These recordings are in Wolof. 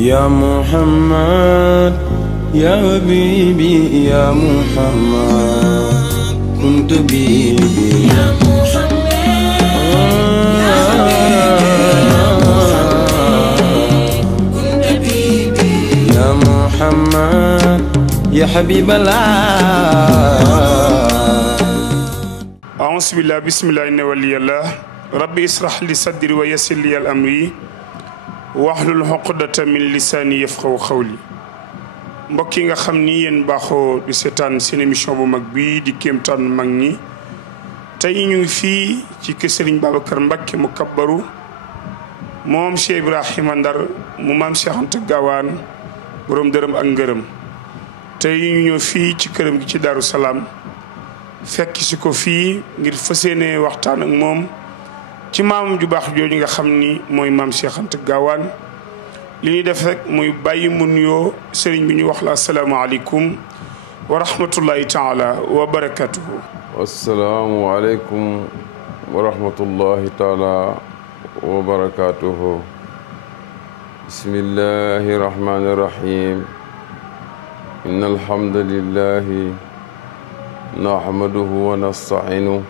يا محمد يا حبيبي يا محمد كنت بيبي يا محمد يا حبيبي كنت بيبي يا محمد يا حبيب الله. أعوذ بالله بسم الله إن ولي الله ربي اسرح لي صدري ويسر لي الأمر wahlul uqdatan min lisaani yafqahu qawli. mbokk yi nga xam ni yéen baaxoo di seetaan seen émission bu mag bii di kéemtaan mag ñi tey ñu ngi fii ci kër Serigne Babacar Mbacké mu kabbaru moom Cheikh Ibrahima Ndar mu maam Cheikh Anta Gaawaan borom dërëm ak ngërëm. tey ñu ñëw fii ci këram gi ci Daaru Salaam fekk si ko fii ngir fas yéene waxtaan ak moom ci maam ju baax jooju nga xam ni mooy maam Cheikh Anta Gaawaan. li ñuy def rek muy bàyyi mu nuyoo sëriñ bi ñu wax la asalaamaaleykum wa rahmatullahi taala wa barakatuhu. asalaamualeykum wa rahmatullahi taala wa barakatuhu. bismillahi rahmani rahim. inna alhamdulillahi nahmaduhu wa nasta'inuhu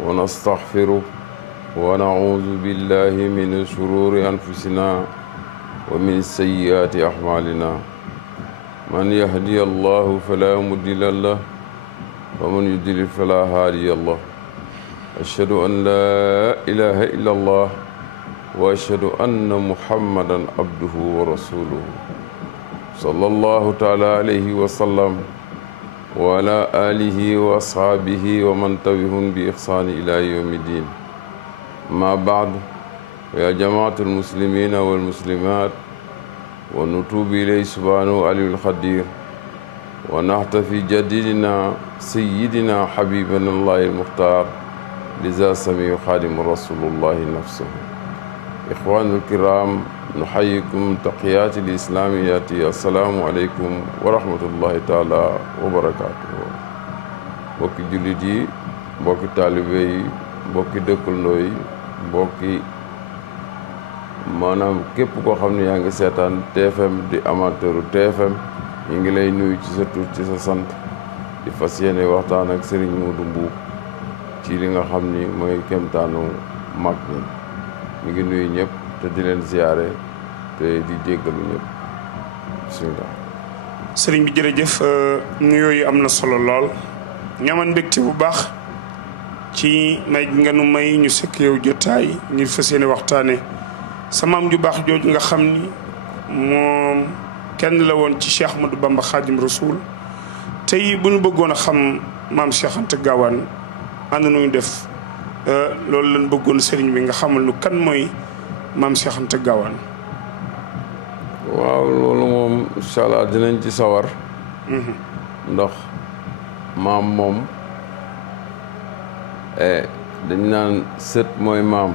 wa nastaghfiruh ونعوذ بالله من شرور أنفسنا ومن سيئات أعمالنا من يهدي الله فلا مضل له ومن يضلل فلا هادي له أشهد أن لا إله إلا الله وأشهد أن محمدا عبده ورسوله صلى الله تعالى عليه وسلم وعلى آله وأصحابه ومن تبعهم بإحسان إلى يوم الدين. ما بعد يا جماعة المسلمين والمسلمات ونتوب إليه سبحانه علي القدير ونحتفي جديدنا سيدنا حبيبنا الله المختار لذا سمي خادم رسول الله نفسه. إخوان الكرام نحييكم تحيات الإسلامية السلام عليكم ورحمة الله تعالى وبركاته. بوكي جلدي بوكي طالبي bokki dëkkandoo yi bokki maanaam képp koo xam ne yaa ngi seetaan TFM di amateuru TFM ñu ngi lay nuyu ci sa tur ci sa sant di fas yéene waxtaan ak Serigne Modou Mbuub ci li nga xam ni mooy kéemtaanu mag ñi. ñu ngi nuyu ñëpp te di leen ziyaare te di jéggalu ñëpp. bismillah. Serigne bi jërëjëf nuyoo yi am na solo lool ñaman mbégte bu baax ci may nga nu may ñu sekk yow jotaay ngir fas yéene waxtaane sa maam ju baax jooju nga xam ni moom kenn la woon ci Cheikh Ahmadou Bamba Khadim Rasoul. tey bu ñu bëggoon a xam maam Cheikh Anta Gaawaan ànd nañu def loolu lañ bëggoon sëriñ bi nga xamal nu kan mooy maam Cheikh Anta Gaawaan. waaw loolu moom incha allah dinañ ci sawar. ndax maam moom dañ naan sët mooy maam.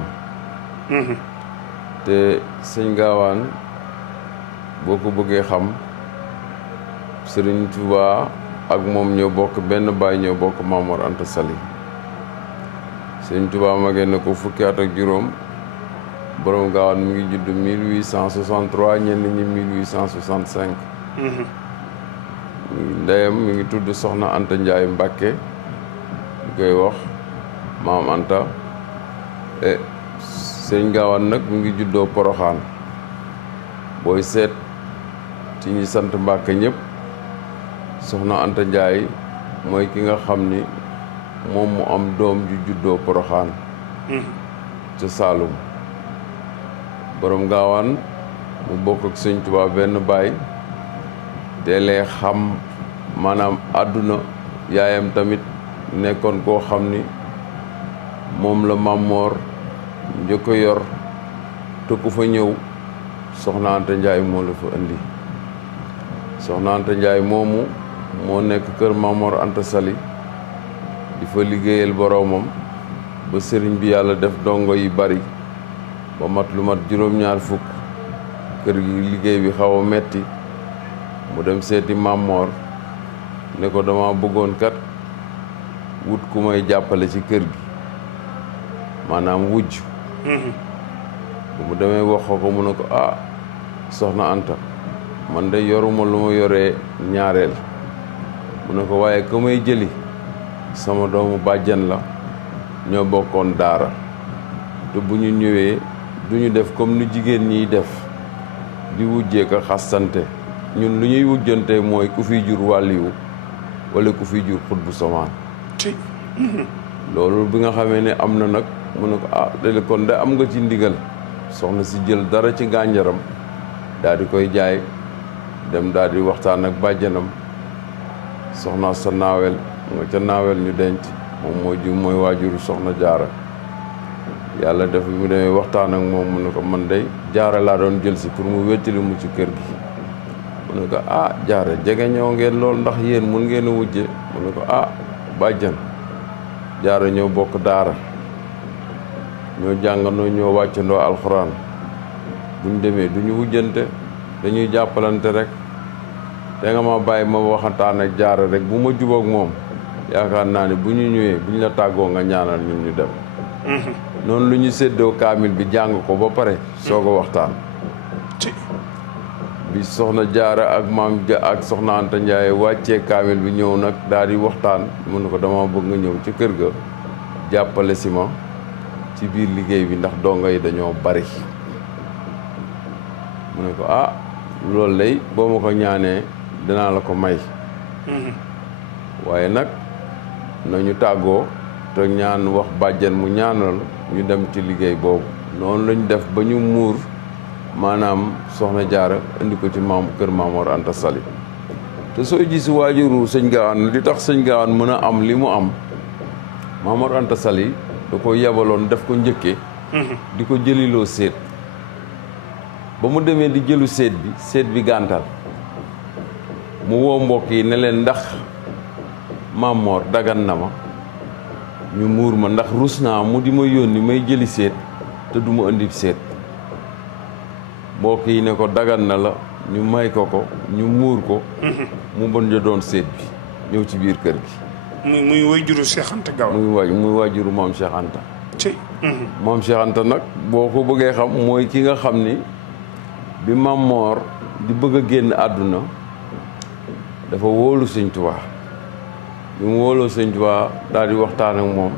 te sëñ Gaawaan boo ko bëggee xam Sëriñ Tuubaa ak moom ñoo bokk benn baay ñoo bokk Maam Mor Anta Sali. Sëriñ Tuubaa magee na ko fukki at ak juróom. borom Gaawaan mi ngi judd 1863 ñenn ñi 1865. ndeyam mi ngi tudd Soxna Anta Njaay Mbàkke ñu koy wax Maam Anta. Sëriñ Gaawaan nag mu ngi juddoo Poroxaan. booy seet ci ñi sant Mbàkke ñëpp Soxna Anta Njaay mooy ki nga xam ni moom mu am doom ju juddoo Poroxaan ca Saalum. borom Gaawaan mu bokk ak Sëñ Tuubaa benn baay deelee xam maanaam àdduna. yaayam tamit nekkoon koo xam ni moom la Maam Moor njëkk a yor te ku fa ñëw Soxna Anta Njaay moo la fa indi. Soxna Anta Njaay moomu moo nekk kër Maam Mor Anta Sali di fa liggéeyal boroomam ba sëriñ bi yàlla def dongo yi bari ba mat lu mat juróom-ñaar fukk. kër gi liggéey bi xaw a metti mu dem seeti Maam Mor ne ko dama bëggoon kat wut ku may jàppale ci kër gi maanaam wujj. bu mu demee wax ko mu ne ko soxna Anta man de yoruma lu ma yoree ñaareel mu ne ko waaye ka may jëli sama doomu bàjjan la ñoo bokkoon daara te bu ñu ñëwee du ñu def comme ni jigéen ñiy def di wujjee ko xastante ñun lu ñuy wujjante mooy ku fi jur wàlliwu wala ku fi jur xut bu samaan loolu bi nga xamee ne am na nag mu ne ko léegi kon de am nga ci ndigal soxna si jël dara ci gànjaram daal di koy jaay dem daal di waxtaan ak bàjjanam soxna sa naawel nga ca naawel ñu denc moom mooy waajuru soxna jaara yàlla def bi mu demee waxtaan ak moom mu ne ko man day jaara laa doon jël si pour mu wéttali mu ci kër gi mu ne ko jaara jege ñëw ngeen lool ndax yéen mun ngeen a wujje mu ne ko bàjjan jaara ñoo bokk daara ñoo jàngandoo ñoo wàccandoo alxuraan buñ demee du ñu wujjante dañuy jàppalante rek te nga ma bàyyi ma waxataan ak jaara rek bu ma jubóog moom yaakaar naa ne bu ñu ñëwee bu ñu la tàggoo nga ñaanal ñun ñu dem noonu lu ñu séddoo kaamil bi jàng ko ba pare soog a waxtaan bi soxna jaara ak maam ak soxna Anta Ndiaye wàccee kaamil bi ñëw nag daal di waxtaan mu ne ko dama bëgg nga ñëw ci kër ga jàppale si ma ci biir liggéey bi ndax dongo yi dañoo bari mu ne ko loolu lay boo ma ko ñaanee dinaa la ko may waaye nag nañu tàggoo te ñaan wax bàjjen mu ñaanal ñu dem ci liggéey boobu noonu lañ def ba ñu muur maanaam soxna jaara indi ko ci kër Mamor Anta Sali te sooy gis waajuru sëñ Gaawaan li tax sëñ Gaawaan mën a am li mu am Mamor Anta Sali da ko yebaloon def ko njëkke di ko jëliloo séet ba mu demee di jëlu séet bi gàntal mu woo mbokk yi ne leen ndax Mamor dagan na ma ñu muur ma ndax rus naa mu di ma yónni may jëli séet te du ma indi séet mbokk yi ne ko dagan na la ñu may ko ñu muur ko mu bon ja doon séet bi ñëw ci biir kër gi muy waajuru Cheikh Anta Gaaw muy waajuru moom Cheikh Anta moom Cheikh Anta nag boo ko bëggee xam mooy ki nga xam ni bi Mamor di bëgg a génn àdduna dafa wóolu Sëñ Tuubaa bi mu wóoloo Sëñ Tuubaa daal di waxtaan ak moom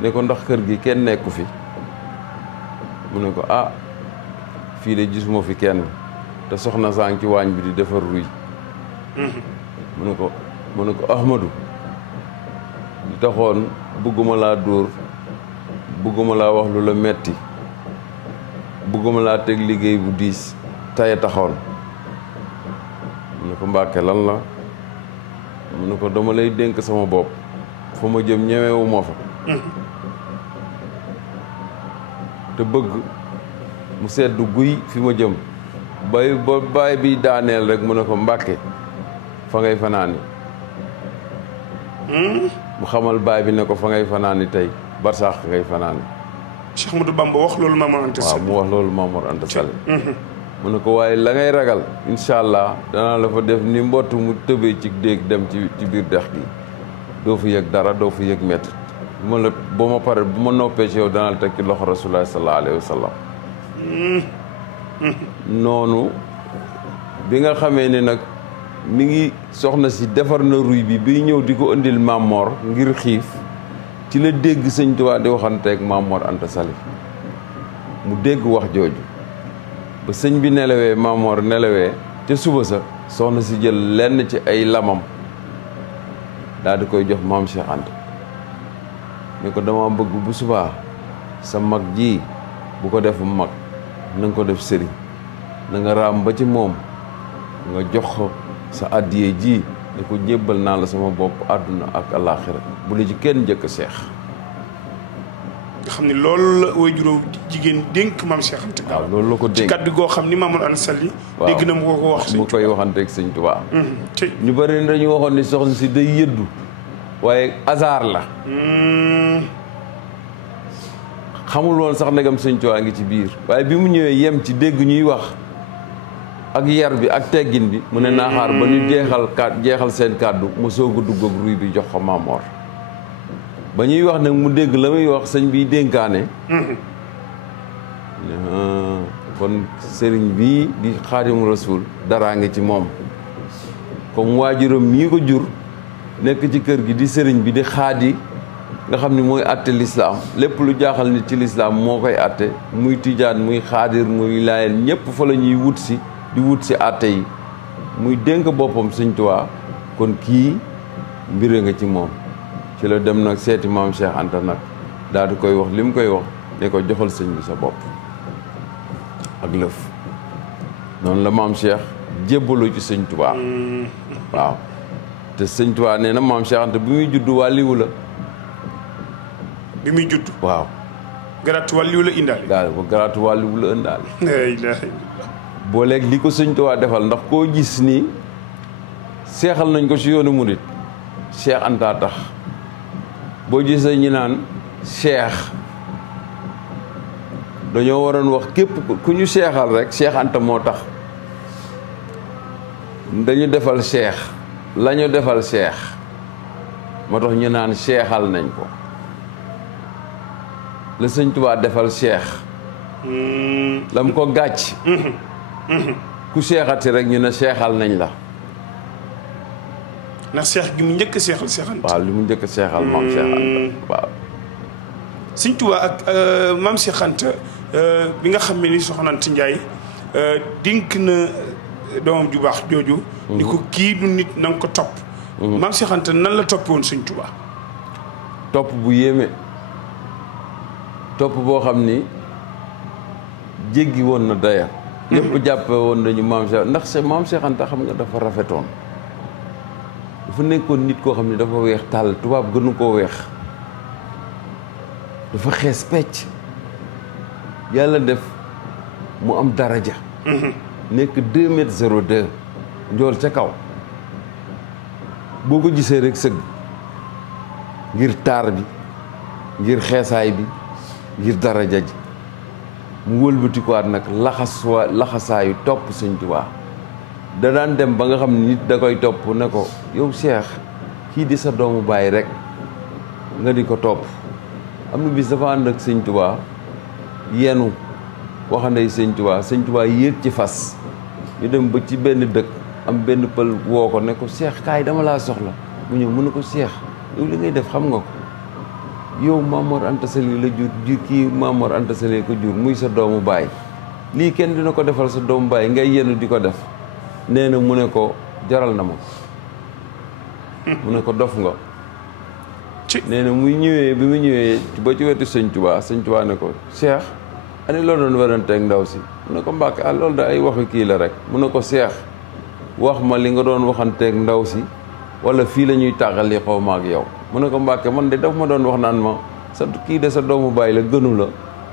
ne ko ndax kër gi kenn nekku fi mu ne ko fii de gisuma fi kenn te soxna saa ngi ci waañ bi di defar ruy mu ne ko Ahmadou di taxoon bëgguma laa dóor bëgguma laa wax lu la metti bëgguma laa teg liggéey bu diis taye taxoon mu ne ko Mbàkke lan la mu ne ko dama lay dénk sama bopp fa ma jëm ñemewu ma fa te bëgg mu seddu guy fi ma jëm baay bi daaneel rek mu ne ko Mbàkke fa ngay fanaani mu xamal baay bi ne ko fa ngay fanaani tey barsaax ngay fanaani Cheikh Ahmadou Bamba wax loolu Mamor Anta Sali mu wax loolu Mamor Anta Sali mu ne ko waaye la ngay ragal incha allah danaa la fa def ni mbott mu tëbee ci déeg dem ci biir dex gi doo fa yëg dara doo fa yëg métti bu ma noppee ci yow danaa la teg ci loxo Rasulullah sallallahu alayhi wa sallam noonu bi nga xamee ne nag mi ngi soxna si defar na ruy bi ñëw di ko indil Mamor ngir xiif ci la dégg Sëñ Tuubaa di waxanteeg Mamor Anta Sali mu dégg wax jooju ba sëñ bi nelawee Mamor nelawee ca suba sa soxna si jël lenn ci ay lamam daal di koy jox maam Cheikh Anta ne ko dama bëgg bu subaa sa mag ji bu ko def mag na nga ko def sëriñ na nga raam ba ci moom nga jox ko sa àddiyee ji ne ko jébbal naa la sama bopp àdduna ak alaaxira bu la ci kenn njëkk seex nga xam ne loolu la waajuru jigéen dénk maam Cheikh Anta Gaaw loolu la ko dénk ci kaddu goo xam ni Mamor Anta Sali dégg na mu ko wax mu koy waxanteeg Sëñ Tuubaa ñu bëri dañu waxoon ni soxna si day yëddu waaye hasard la xamul woon sax ndegam Sëñ Tuubaa ngi ci biir waaye bi mu ñëwee yem ci dégg ñuy wax ak yar bi ak teggin bi mu ne naaxaar ba ñu jeexal seen kàddu mu soog a dugg ak ruy bi jox ko Mamor ba ñuy wax nag mu dégg la muy wax sëñ bi dénkaane kon sëriñ bii di Xaadimu Rasuul daraa ngi ci moom comme waajuram mii ko jur nekk ci kër gi di sëriñ bi di xaadi nga xam ni mooy àtte lislaam lépp lu jaaxal nit ci lislaam moo koy àtte muy tijaan muy xaadir muy laayeen ñëpp fa la ñuy wut si di wut si àtte yi muy dénk boppam Sëñ Tuubaa kon kii mbire nga ci moom ci la dem nag seeti maam Cheikh Anta nag daal di koy wax li mu koy wax ne ko joxal sëñ bi sa bopp ak lëf noonu la maam Cheikh jébbalu ci Sëñ Tuubaa waaw te Sëñ Tuubaa nee na maam Cheikh Anta bi muy juddu wàlliwu la bi muy judd waaw garaatu wàlliwu la indaale daal ba garaatu wàlliwu la ëndaale la ilaha boo léegi li ko Sëñ Tuubaa defal ndax koo gis nii seexal nañ ko ci yoonu murit Cheikh Anta tax boo gisee ñi naan Cheikh dañoo waroon wax képp ku ñu seexal rek Cheikh Anta moo tax dañu defal Cheikh la ñu defal Cheikh moo tax ñu naan seexal nañ ko la Sëñ Tuubaa defal Cheikh la mu ko gàcc ku seexati rek ñu ne seexal nañ la ndax Cheikh gi mu njëkk a seexal Cheikh Anta waaw li mu njëkk a seexal maam Cheikh Anta waaw Sëñ Tuubaa ak maam Cheikh Anta bi nga xam ne ni Soxna Anta Ndiaye dénk na doomam ju baax jooju di ko kii du nit na nga ko topp maam Cheikh Anta nan la topp woon Sëñ Tuubaa topp bu yéeme topp boo xam ni jéggi woon na daya ñëpp jàppe woon nañu maam Cheikh ndax maam Cheikh Anta xam nga dafa rafetoon dafa nekkoon nit koo xam ne dafa weex tàll tubaab gënu koo weex dafa xees pecc yàlla def mu am daraja nekk 2 m 02 njool ca kaw boo ko gisee rek sëgg ngir taar bi ngir xeesaay bi ngir daraja ji mu wëlbatikuwaat nag laxasaayu topp Sëñ Tuubaa da daan dem ba nga xam ne nit da koy topp ne ko yow Cheikh kii di sa doomu baay rek nga di ko topp am na bis dafa ànd ak Sëñ Tuubaa yenu waxandey Sëñ Tuubaa yéeg ci fas ñu dem ba ci benn dëkk am benn pël woo ko ne ko Cheikh kaay dama laa soxla mu ñëw mu ne ko Cheikh yow li ngay def xam nga ko yow Mamor Anta Sali la jur kii Mamor Anta Sali ko jur muy sa doomu baay lii kenn dina ko defal sa doomu baay ngay yenu di ko def nee na mu ne ko jaral na ma mu ne ko dof nga nee na muy ñëwee bi mu ñëwee ba ci wetu Sëñ Tuubaa ne ko Cheikh ani loo doon weranteeg ndaw si mu ne ko Mbàkke loolu da ay waxi kii la rek mu ne ko Cheikh wax ma li nga doon waxanteeg ndaw si wala fii la ñuy tàggali xaw ma ak yow mu ne ko Mbàkke man de daf ma doon wax naan ma sa kii de sa doomu baay la gënu la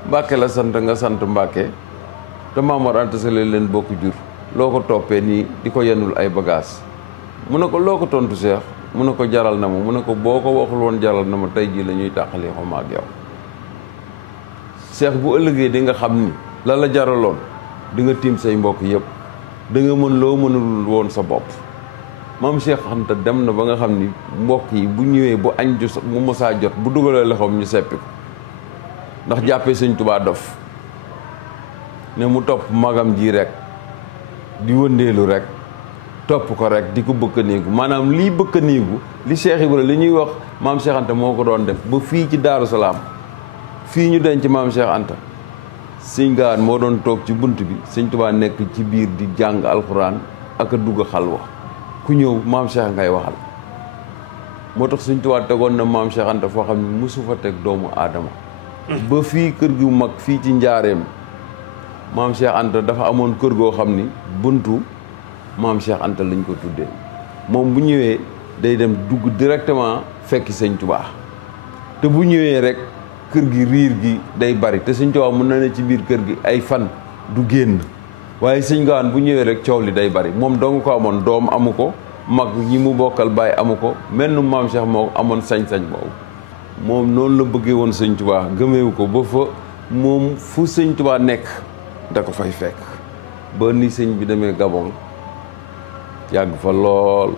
Mbàkke la sant nga sant Mbàkke te Mamor Anta Sali leen bokk jur loo ko toppee nii di ko yenul ay bagages mu ne ko loo ko tontu Cheikh mu ne ko jaral na ma mu ne ko boo ko waxul woon jaral na ma tey jii la ñuy tàqali xaw ma ak yow Cheikh bu ëllëgee di nga xam ni la la jaraloon di nga tiim say mbokk yëpp da nga mën loo mënul woon sa bopp maam Cheikh Anta dem na ba nga xam ni mbokk yi bu ñëwee bu añ ju mu mosaa jot bu dugalee loxoom ñu seppi ko ndax jàppee Sëñ Tuubaa dof ne mu topp magam ji rek di wëndeelu rek topp ko rek di ko bëkk néegu maanaam lii bëkk néegu li Cheikh Ibra li ñuy wax maam Cheikh Anta moo ko doon def ba fii ci Daaru Salaam fii ñu denc maam Cheikh Anta Sëñ Gaawaan moo doon toog ci bunt bi Sëñ Tuubaa nekk ci biir di jàng alxuraan ak a dugg xalwa ku ñëw maam Cheikh ngay waxal moo tax Sëñ Tuubaa tegoon na maam Cheikh Anta foo xam ne mosu fa teg doomu aadama ba fii kër gu mag fii ci njaareem maam Cheikh Anta dafa amoon kër goo xam ni buntu maam Cheikh Anta lañ ko tuddee moom bu ñëwee day dem dugg directement fekki Sëñ Tuubaa te bu ñëwee rek kër gi riir gi day bari te Sëñ Tuubaa mën na ne ci biir kër gi ay fan du génn waaye Sëñ Gaawaan bu ñëwee rek coow li day bari moom dong ko amoon doom amu ko mag ñi mu bokkal baay amu ko mel nu maam Cheikh moo amoon sañ-sañ boobu moom noonu la bëggee woon Sëñ Tuubaa gëmeewu ko ba fa moom fu Sëñ Tuubaa nekk da ko fay fekk ba ni sëñ bi demee Gabon yàgg fa lool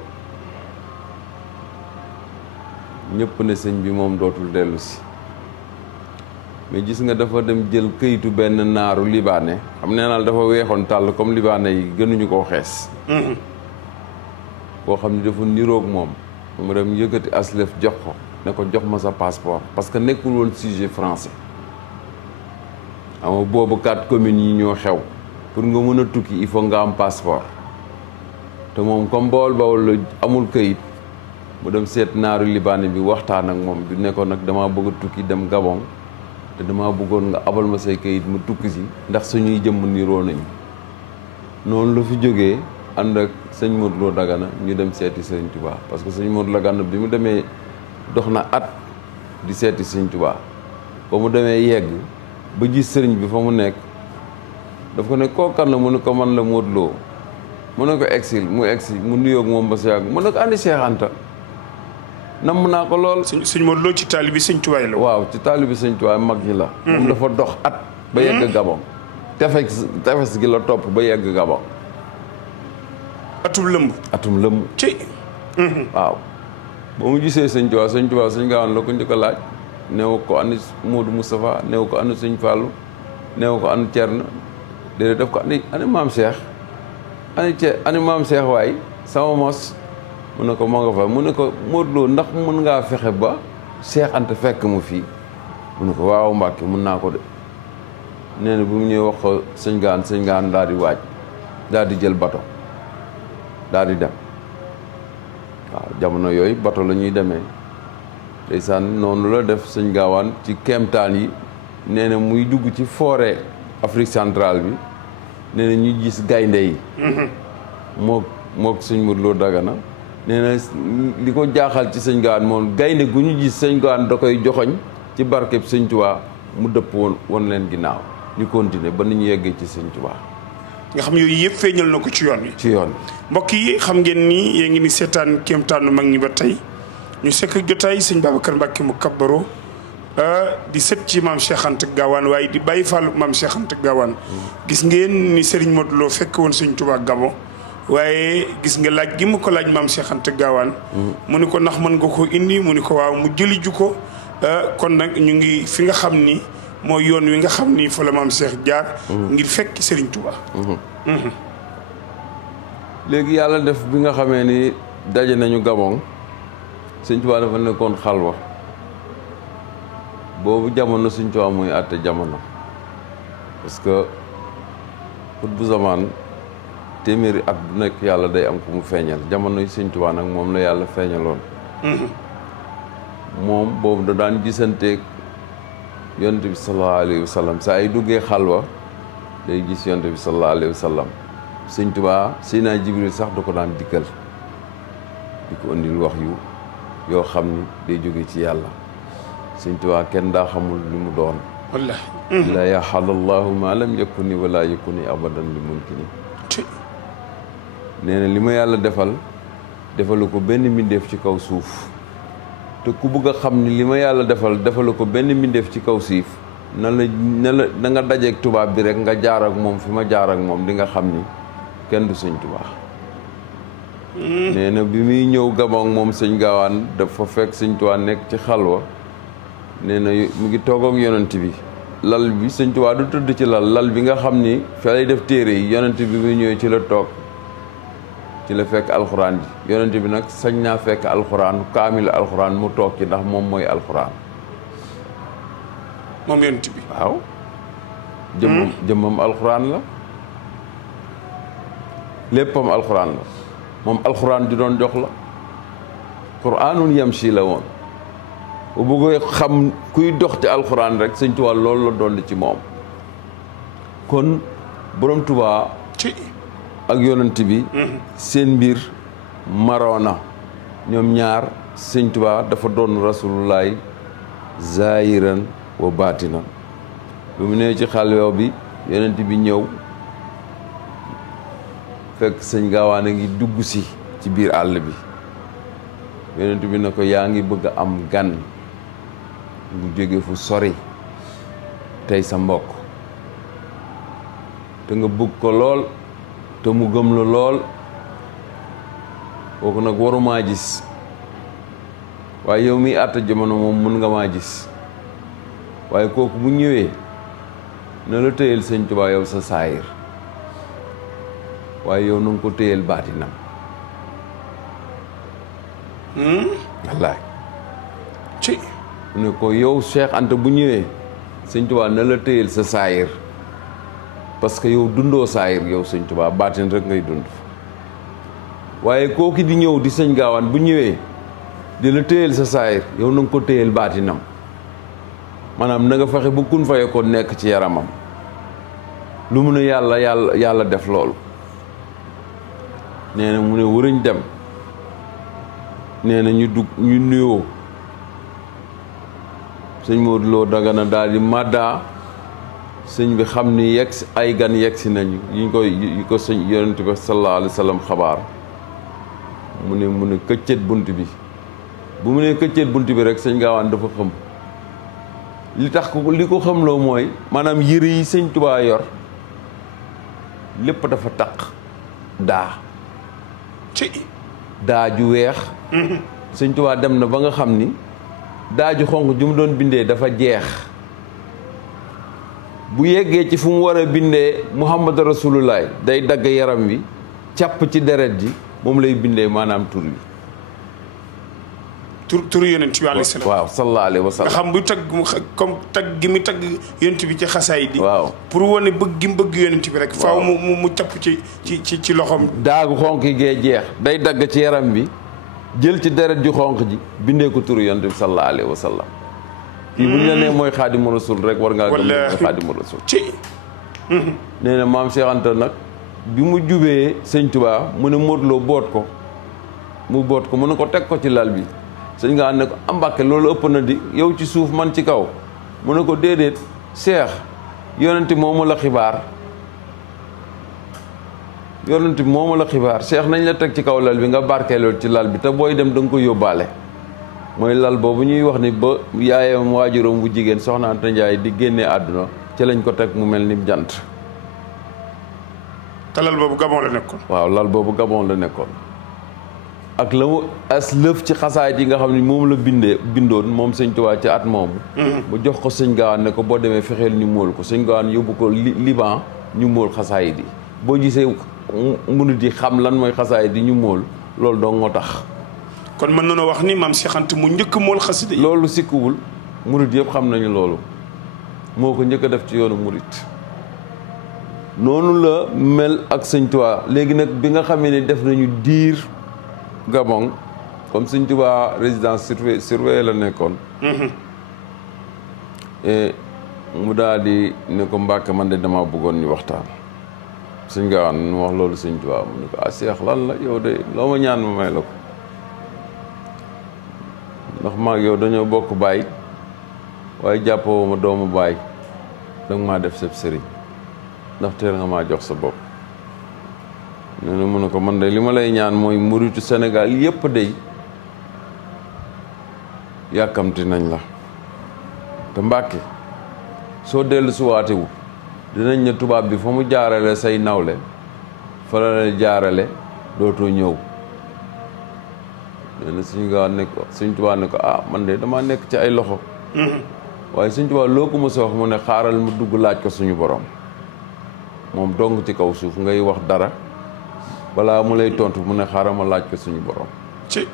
ñëpp ne sëñ bi moom dootul dellu si mais gis nga dafa dem jël këyitu benn naaru libaane xam nee naa dafa weexoon tàll comme libaane yi gënuñu koo xees boo xam ne dafa niroog moom mu dem yëkkati aslef jox ko ne ko jox ma sa passeport parce que nekkul woon sujet français ama boobu 4 communes yi ñoo xew pour nga mën a tukki il faut nga am passeport te moom comme Bawol la amul këyit mu dem seet naaru libaane bi waxtaan ak moom bi ne ko nag damaa bëgg a tukki dem Gabon te damaa bëggoon nga abal ma say këyit mu tukki si ndax suñuy jëmm niroo nañu noonu la fi jógee ànd ak sëñ Modou Lo Dagana ñu dem seeti sëñ Touba parce que sëñ Modou Lo Dagana bi mu demee dox na at di seeti sëñ Touba ba mu demee yegg ba gis sëriñ bi fa mu nekk daf ko ne kookan la mu ne ko man la Modou Lo mu ne ko exil mu egsi mu nuyoog moom ba si yàgg mu ne ko andi Cheikh Anta namm naa ko lool. sëñ Modou Lo ci taalibi sëñ Touba la. waaw ci taalibi sëñ Touba mag ñi la. moom dafa dox at ba yegg Gabon. tefes gi la topp ba yegg Gabon. atum lëmb ci waaw ba mu gisee sëñ Touba sëñ Gaawaan la ko njëkk a laaj neew ko andi Modou Moustapha neew ko andi sëñ Fallou neew ko andi Thierno déedéet daf ko andi maam Cheikh andi maam Cheikh waay sama mos mu ne ko moo nga fa mu ne ko Modou Lo ndax mën ngaa fexe ba Cheikh Anta fekk mu fii mu ne ko waaw Mbàkke mën naa ko de nee na bu mu ñëwee wax ko sëñ Gaawaan daal di waaj daal di jël bato daal di dem waaw jamono yooyu bato la ñuy demee ndeysaan noonu la def sëñ Gaawaan ci keemtaan yi nee na muy dugg ci forêt Afrique centrale bi nee na ñuy gis gaynde yi mook sëñ Modou Lo Dagana nee na li ko jaaxal ci sëñ Gaawaan moom gaynde gu ñu gis sëñ Gaawaan da koy joxoñ ci barkeb sëñ Tuubaa mu dëpp woon leen ginnaaw ñu continuer ba ni ñu yeggee ci sëñ Tuubaa nga xam yooyu yëpp feeñal na ko ci yoon wi. ci yoon mbokk yi xam ngeen ni yéen ngi ni seetaan kéemtaanu mag ñi ba tey ñu sekk jotaay sëñ Babacar Mbacke mu kabbaro di sët ci maam Cheikh Anta Gaawaan waaye di bàyyi fàllu maam Cheikh Anta Gaawaan gis ngeen ni Serigne Modou Lo fekk woon sëñ Touba Gabon waaye gis nga laaj gi mu ko laaj maam Cheikh Anta Gaawaan mu ni ko ndax mën nga ko indi mu ni ko waaw mu jëli ju ko kon nag ñu ngi fi nga xam ni mooy yoon wi nga xam ni fa la maam Cheikh jaar ngir fekk Serigne Touba léegi yàlla def bi nga xamee ni daje nañu Gabon sëñ Touba dafa nekkoon xalwa boobu jamono sëñ Touba muy àtte jamono parce que xut bu zamaan téeméeri at bu nekk yàlla day am ku mu feeñal jamono yi sëñ Touba nag moom la yàlla feeñaloon moom boobu da daan gisanteeg yonent bi sallallahu alayhi wa sallam saa yi duggee xalwa day gis yonent bi sallallahu alayhi wa sallam sëñ Touba Seydina Jibril sax da ko daan dikkal di ko indil wax yu yoo xam ni day jóge ci yàlla sëñ Touba kenn daa xamul li mu doon wallaahi la yaxalallahu ma lam yakuni wala yakuni abadan li mumkini nee na li ma yàlla defalu ko benn mbindeef ci kaw suuf te ku bëgg a xam ni li ma yàlla defalu ko benn mbindeef ci kaw suuf na nga dajeeg tubaab bi rek nga jaar ak moom fi ma jaar ak moom di nga xam ni kenn du sëñ Touba nee na bi muy ñëw Gabon moom sëñ Gaawaan dafa fekk sëñ Touba nekk ci xalwa nee na mu ngi toog ak yonent bi lal bi sëñ Touba du tëdd ci lal bi nga xam ni fa lay def téere yi yonent bi muy ñëwee ci la toog ci la fekk alxuraan ji yonent bi nag sañ naa fekk alxuraan kaamil alxuraan mu toog ci ndax moom mooy alxuraan moom yonent bi waaw jëmmam alxuraan la léppam alxuraan la moom alxuraan di doon jox la quraanun yamshi la woon bu bëggee xam kuy dox ci alxuraan rek sëñ Tuubaa loolu la doon ci moom kon borom Tuubaa ak yonent bi seen mbir maroona ñoom ñaar sëñ Tuubaa dafa doon rasulullaay zaahiran wa baatinan bu mu ñëwee ci xalweew bi yonent bi ñëw fekk sëñ Gaawaan a ngi dugg si ci biir àll bi yonent bi ne ko yaa ngi bëgg a am gan bu jóge fu sori tey sa mbokk te nga bëgg ko lool te mu gëm la lool kooku nag warumaa gis waaye yow miy àtte jamono moom mun nga maa gis waaye kooku bu ñëwee na la téyel sëñ Tuubaa yow sa saayir waaye yow na nga ko téyel baatinam wallaay ci mu ne ko yow Cheikh Anta bu ñëwee sëñ Tuubaa na la téyel sa saayir parce que yow dundoo saayir yow sëñ Tuubaa baatin rek ngay dund waaye kooki di ñëw di sëñ Gaawaan bu ñëwee di la téyel sa saayir yow na nga ko téyel baatinam maanaam na nga fexe bu kun faye ko nekk ci yaramam lu mu ne yàlla def loolu nee na mu ne wërëñ dem nee na ñu nuyoo sëñ Modou Lo Dagana daal di màddaa sëñ bi xam ni ay gan yegsi nañu yi ko sëñ yonent bi sallallahu alayhi wa sallam xabaar mu ne këccët bunt bi bu mu ne këccët bunt bi rek sëñ Gaawaan dafa xam li ko xamloo mooy maanaam yëre yi sëñ Tuubaa yor lépp dafa taq daa ju weex sëñ Tuubaa dem na ba nga xam ni daa ju xonq ju mu doon bindee dafa jeex bu yeggee ci fu mu war a bindee Muhammad Rasulullah day dagg yaram wi càpp ci deret ji moom lay bindee maanaam tur wi turu yonent bi alayhi salaam waaw sallallahu alayhi wa sallam nga xam bu tagg comme tagg gi mi tagg yonent bi ci xasaay di waaw pour wane bëgg gi mu bëgg yonent bi rek faaw mu capp ci loxoom daagu xonq yi gee jeex day dagg ci yaram bi jël ci deret ju xonq ji bindee ko turu yonent bi sallallahu alayhi wa sallam kii bu ñu la nee mooy xaadimu rasul rek war ngaa gëm mooy xaadimu rasul nee na maam Cheikh Anta nag bi mu jubee sëñ Tuubaa mu ne Modou Lo boot ko mu ne ko teg ko ci lal bi sëñ nga ne ko Mbàkke loolu ëpp na di yow ci suuf man ci kaw mu ne ko déedéet Cheikh yonent moomu la xibaar Cheikh nañ la teg ci kaw lal bi nga barkeeloo ci lal bi te booy dem da nga ko yóbbaale mooy lal boobu ñuy wax ni ba yaayam waajuram bu jigéen soxna Anta Njaay di génnee àdduna ci lañ ko teg mu mel ni jant te lal boobu Gabon la nekkoon waaw lal boobu Gabon la nekkoon ak la mu as lëf ci xasaayit yi nga xam ne moom la bindoon moom sëñ Tuubaa ci at moomu mu jox ko sëñ Gaawaan ne ko boo demee fexeel ñu móol ko sëñ Gaawaan yóbbu ko Liban ñu móol xasaayit yi boo gisee munut yi xam lan mooy xasaayit yi ñu móol loolu dong moo tax kon mën nañoo wax ni maam Cheikh Anta mu njëkk mool xasida yi loolu sikkuwul murit yëpp xam nañu loolu moo ko njëkk a def ci yoonu murit noonu la mel ak sëñ Tuubaa léegi nag bi nga xamee ne def nañu diir Gabon comme sëñ Tuubaa résidence surveillée la nekkoon mu daal di ne ko Mbàkke man de dama bëggoon ñu waxtaan sëñ Gaawaan mu wax loolu sëñ Tuubaa mu ne ko Seex lan la yow de loo ma ñaan ma may la ko ndax maag yow dañoo bokk baay waaye jàppoo ma doomu baay danga maa def sab sëriñ ndax teel nga maa jox sa bopp nee na mu ne ko man de li ma lay ñaan mooy muritu Sénégal yépp day yàkkamti nañ la te Mbàkke soo dellu si waatewul dinañ ne tubaab bi fa mu jaarale say nawle fa la jaarale dootoo ñëw nee na suñu Gaawaan ne ko suñ Tuubaa ne ko man de damaa nekk ci ay loxo waaye suñ Tuubaa loo ko mos a wax mu ne xaaral mu dugg laaj ko suñu borom moom dong ci kaw suuf ngay wax dara balaa mu lay tontu mu ne xaaral ma laaj ko suñu borom ci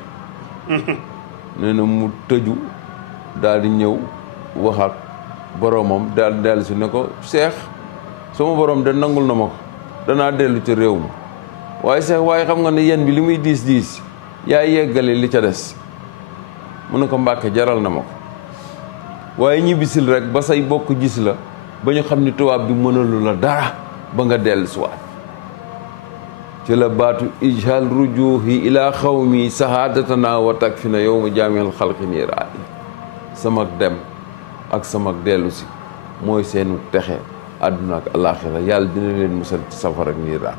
nee na mu tëju daal di ñëw wax ak boromam daal di dellu si ne ko Seex sama borom de nangul na ma ko danaa dellu ci réew mi waaye Seex waaye xam nga ne yéen bi li muy diis diis yaa yeggale li ca des mu ne ko Mbàkke jaral na ma ko waaye ñibbisil rek ba say bokk gis la ba ñu xam ni tubaab bi mënalu la dara ba nga dellu si waat ci la baatu ijhal rujuhi ila xawmi sahadatana wa takfina yow ma jaamil xalqi niiraat samak dem ak samak dellu si mooy seenu texe àdduna ak alaaxira yàlla dina leen musal ci safar ak niiraan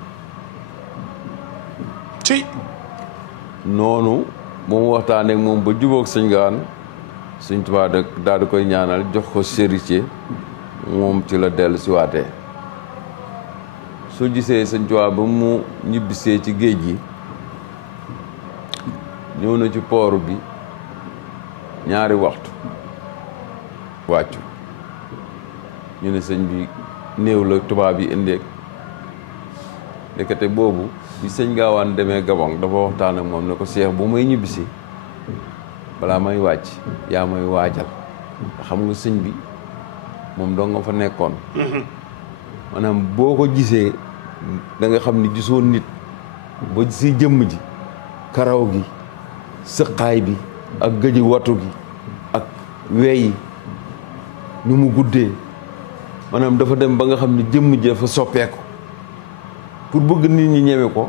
ci noonu moom waxtaanee ak moom ba jubóog sëñ Gaawaan sëñ Tuubaa daal di koy ñaanal jox ko héritier moom ci la dellu si waatee soo gisee sëñ Tuubaa ba mu ñibbisee ci géej gi ñëw na ci pooru bi ñaari waxtu wàccu ñu ne sëñ bi néew la tubaab yi indeeg nekkate boobu bi sëñ Gaawaan demee Gabon dafa waxtaan ak moom ne ko Cheikh bu may ñibbisi balaa may wàcc yaa may waajal xam nga sëñ bi moom doo nga fa nekkoon maanaam boo ko gisee da nga xam ni gisoo nit ba si jëmm ji karaw gi sëqaay bi ak gëji watu gi ak weyi nu mu guddee maanaam dafa dem ba nga xam ni jëmm ji dafa soppeeku pour bëgg nit ñi ñeme ko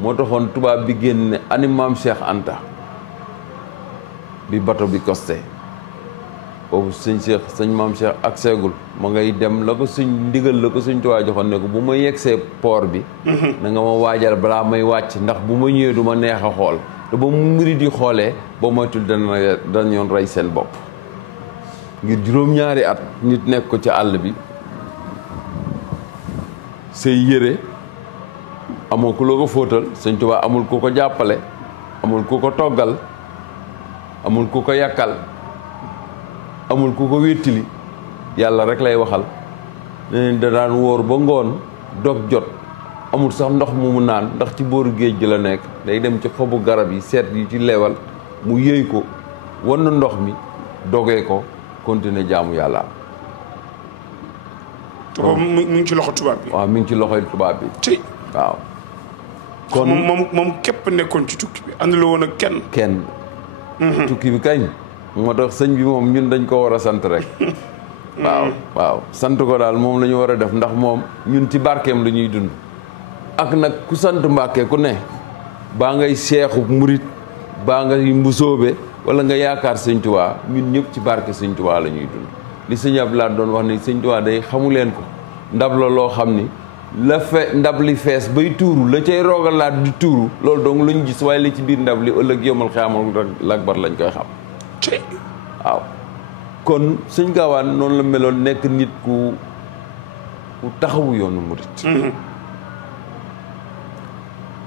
moo taxoon tubaab bi génn ne ani maam Cheikh Anta bi bato bi costé boobu sëñ maam Cheikh ak seegul ma ngay dem la ko sëñ ndigal la ko sëñ Tuubaa joxoon ne ko bu ma yegsee port bi na nga ma waajal balaa may wàcc ndax bu ma ñëwee du ma neex a xool te ba mu murid yi xoolee boo moytul dañoon rey seen bopp ngir juróom-ñaari at nit nekk ko ci àll bi say yére amoo ku la ko fóotal sëñ Tuubaa amul ku ko jàppale amul ku ko toggal amul ku ko yàkkal amul ku ko wéttili yàlla rek lay waxal neneen da daan wóor ba ngoon dog jot amul sax ndox mu naan ndax ci booru géej gi la nekk day dem ci xobu garab yi seet yi ci leewal mu yëy ko wan na ndox mi dogee ko continuer jaamu yàlla mu ngi ci loxo tubaab bi. waaw mi ngi ci loxoy tubaab bi. ci waaw. kon moom képp nekkoon ci tukki bi ànd la woon ak kenn. tukki bi kañ. moo tax sëñ bi moom ñun dañ ko war a sant rek. waaw sant ko daal moom la ñu war a def ndax moom ñun ci barkeem la ñuy dund. ak nag ku sant Mbàkke ku ne baa ngay seexu murit baa ngay mbusoobe wala nga yaakaar sëñ Tuubaa ñun ñëpp ci barke sëñ Tuubaa la ñuy dund. li sëñ Abdoulaye doon wax ni sëñ Tuubaa day xamu leen ko ndab la loo xam ni ndab li fees bay tuuru la cay roogalaat di tuuru loolu donc luñ gis waaye li ci biir ndab li ëllëg yomal xiyaamal lakbar lañ koy xam. waaw kon sëñ Gaawaan noonu la meloon nekk nit ku taxawu yoonu murit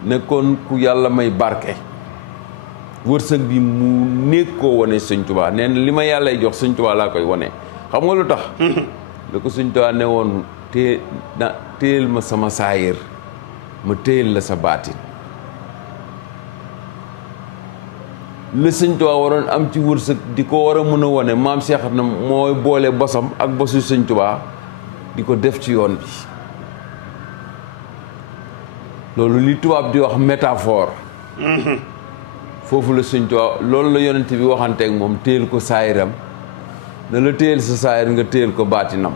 nekkoon ku yàlla may barke wërsëg bi mu nekk koo wane sëñ Tuubaa nee na li ma yàllay jox sëñ Tuubaa laa koy wane xam nga lu tax la ko sëñ Tuubaa ne woon téyel ma sama saayir ma téyel la sa baatin la sëñ Tuubaa waroon am ci wërsëg di ko war a mën a wane maam Cheikh na mooy boole bosam ak bosu sëñ Tuubaa di ko def ci yoon bi loolu li tubaab di wax métaphore foofu la sëñ Tuubaa loolu la yonent bi waxanteeg moom téyel ko saayiram na la téyel sa saayir nga téyel ko baatinam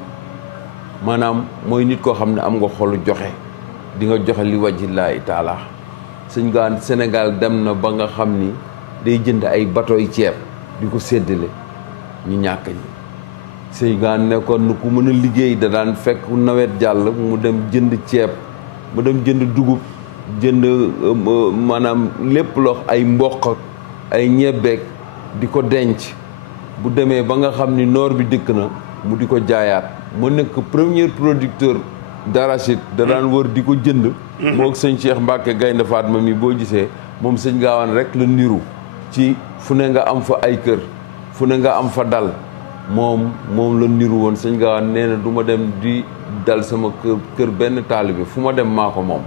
maanaam mooy nit koo xam ne am nga xolu joxe di nga joxe li wajhillaahi taala sëñ Gaawaan Sénégal dem na ba nga xam ni day jënd ay bateau yi ceeb di ko séddale ñu ñàkk ñi sëñ Gaawaan nekkoon na ku mën a liggéey da daan fekk nawet jàll mu dem jënd ceeb mu dem jënd dugub jënd maanaam lépp loo ay mboq ay ñebbeek di ko denc bu demee ba nga xam ni noor bi dëkk na mu di ko jaayaat mu nekk premier producteur d'arachide da daan wër di ko jënd moo sëñ Cheikh Mbacke Gaynde Fatma mi boo gisee moom sëñ Gaawaan rek la niru ci fu ne nga am fa ay kër fu ne nga am fa dal moom la niru woon sëñ Gaawaan nee na du ma dem di dal sama kër benn taalibe fu ma dem maa ko moom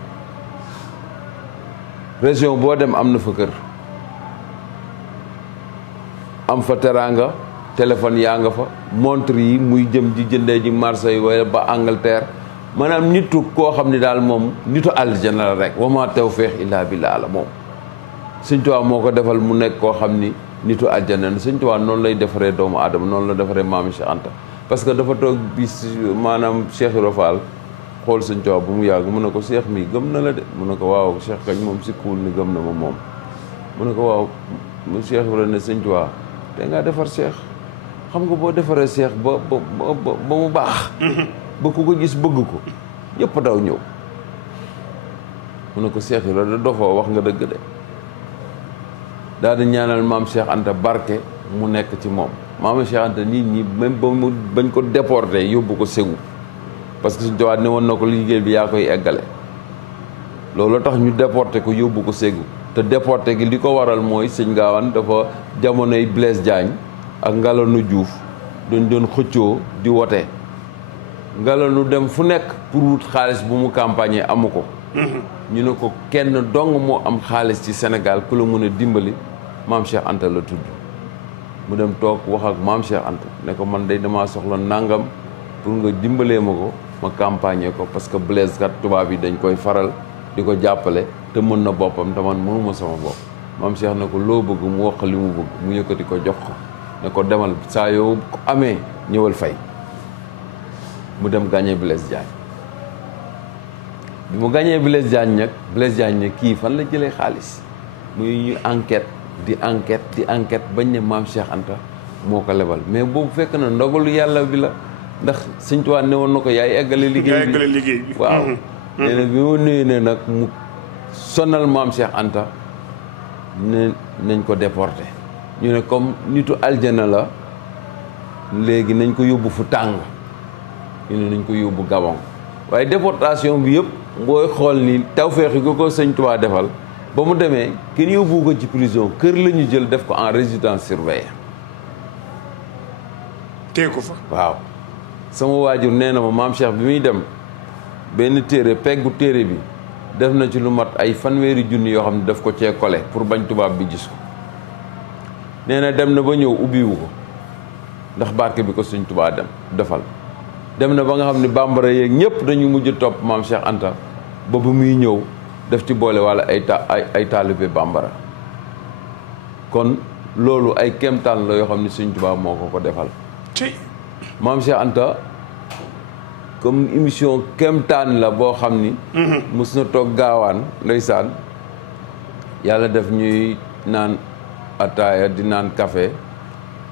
région boo dem am na fa kër am fa teraanga téléphone yaa nga fa montre yi muy jëm di jëndee ji Marseille wala ba Angleterre maanaam nitu koo xam ne daal moom nitu aljana la rek wa maa tawfiiq illaa billaah la moom sëñ Tuubaa moo ko defal mu nekk koo xam ni nitu aljana sëñ Tuubaa noonu lay defaree doomu aadama noonu la defaree maam Cheikh Anta parce que dafa toog bis maanaam Cheikh Ibra Fall xool sëñ Tuubaa bu mu yàgg mu ne ko Cheikh mi gëm na la de mu ne ko waaw Cheikh kañ moom sikkuwul ni gëm na ma moom mu ne ko waaw Cheikh Ibra ne sëñ Tuubaa te ngaa defar Cheikh xam nga boo defaree Cheikh ba mu baax ba ku ko gis bëgg ko ñëpp daw ñëw mu ne ko Cheikh Ibra da dofoo wax nga dëgg de daal di ñaanal maam Cheikh Anta barke mu nekk ci moom maam Cheikh Anta nit ñi même bañ ko déporté yóbbu ko Ségou parce que suñ tubaab ne woon na ko liggéey bi yaa koy eggale loolu tax ñu déporté ko yóbbu ko Ségou te déporté gi li ko waral mooy sëñ Gaawaan dafa jamonoy Blaise Diagne ak Ngalandou Diouf doon xëccoo di wote Ngalanu dem fu nekk pour wut xaalis bu mu campagne amu ko. ñu ne ko kenn dong moo am xaalis ci Sénégal ku la mën a dimbali maam Cheikh Anta la tudd mu dem toog wax ak maam Cheikh Anta ne ko man day damaa soxla nangam pour nga dimbalee ma ko ma campagne ko parce que Blaise kat tubaab yi dañ koy faral di ko jàppale te mën na boppam te man mënuma sama bopp maam Cheikh ne ko loo bëgg mu wax li mu bëgg mu yëkkati ko jox ko ne ko demal saa yow ko amee ñëwal fay mu dem gagné Blaise Diagne bi mu gagné Blaise Diagne nag Blaise Diagne ne kii fan la jëlee xaalis muy ñu enquête di enquête bañ ne maam Cheikh Anta moo ko lebal mais boobu fekk na ndogalu yàlla bi la ndax Sëñ Tuubaa ne woon na ko yaay eggale liggéey bi waaw nee na bi ma nuyu ne nag mu sonal maam Cheikh Anta ne nañ ko déporté ñu ne comme nitu aljana la léegi nañ ko yóbbu fu tàng ñu ne nañ ko yóbbu Gabon waaye déportation bi yëpp booy xool ni tawfeex yi ko Sëñ Tuubaa defal ba mu demee kenn yóbbu ko ci prison kër la ñu jël def ko en résidence surveillée tee ko fa waaw sama waajur nee na ma maam Cheikh bi muy dem benn téere peggu téere bi def na ci lu mat ay fanweeri junni yoo xam ne daf ko cee kole pour bañ tubaab bi gis ko nee na dem na ba ñëw ubbiwu ko ndax barke bi ko Sëñ Tuubaa defal dem na ba nga xam ne bambara yeeg ñëpp dañu mujj topp maam Cheikh Anta ba bu muy ñëw def ci boole wala ay taalibe bambara kon loolu ay kéemtaan la yoo xam ne Sëñ Tuubaa moo ko defal maam Cheikh Anta comme émission kéemtaan la boo xam ni mos na toog gaawaan ndeysaan yàlla def ñuy naan ataaya di naan café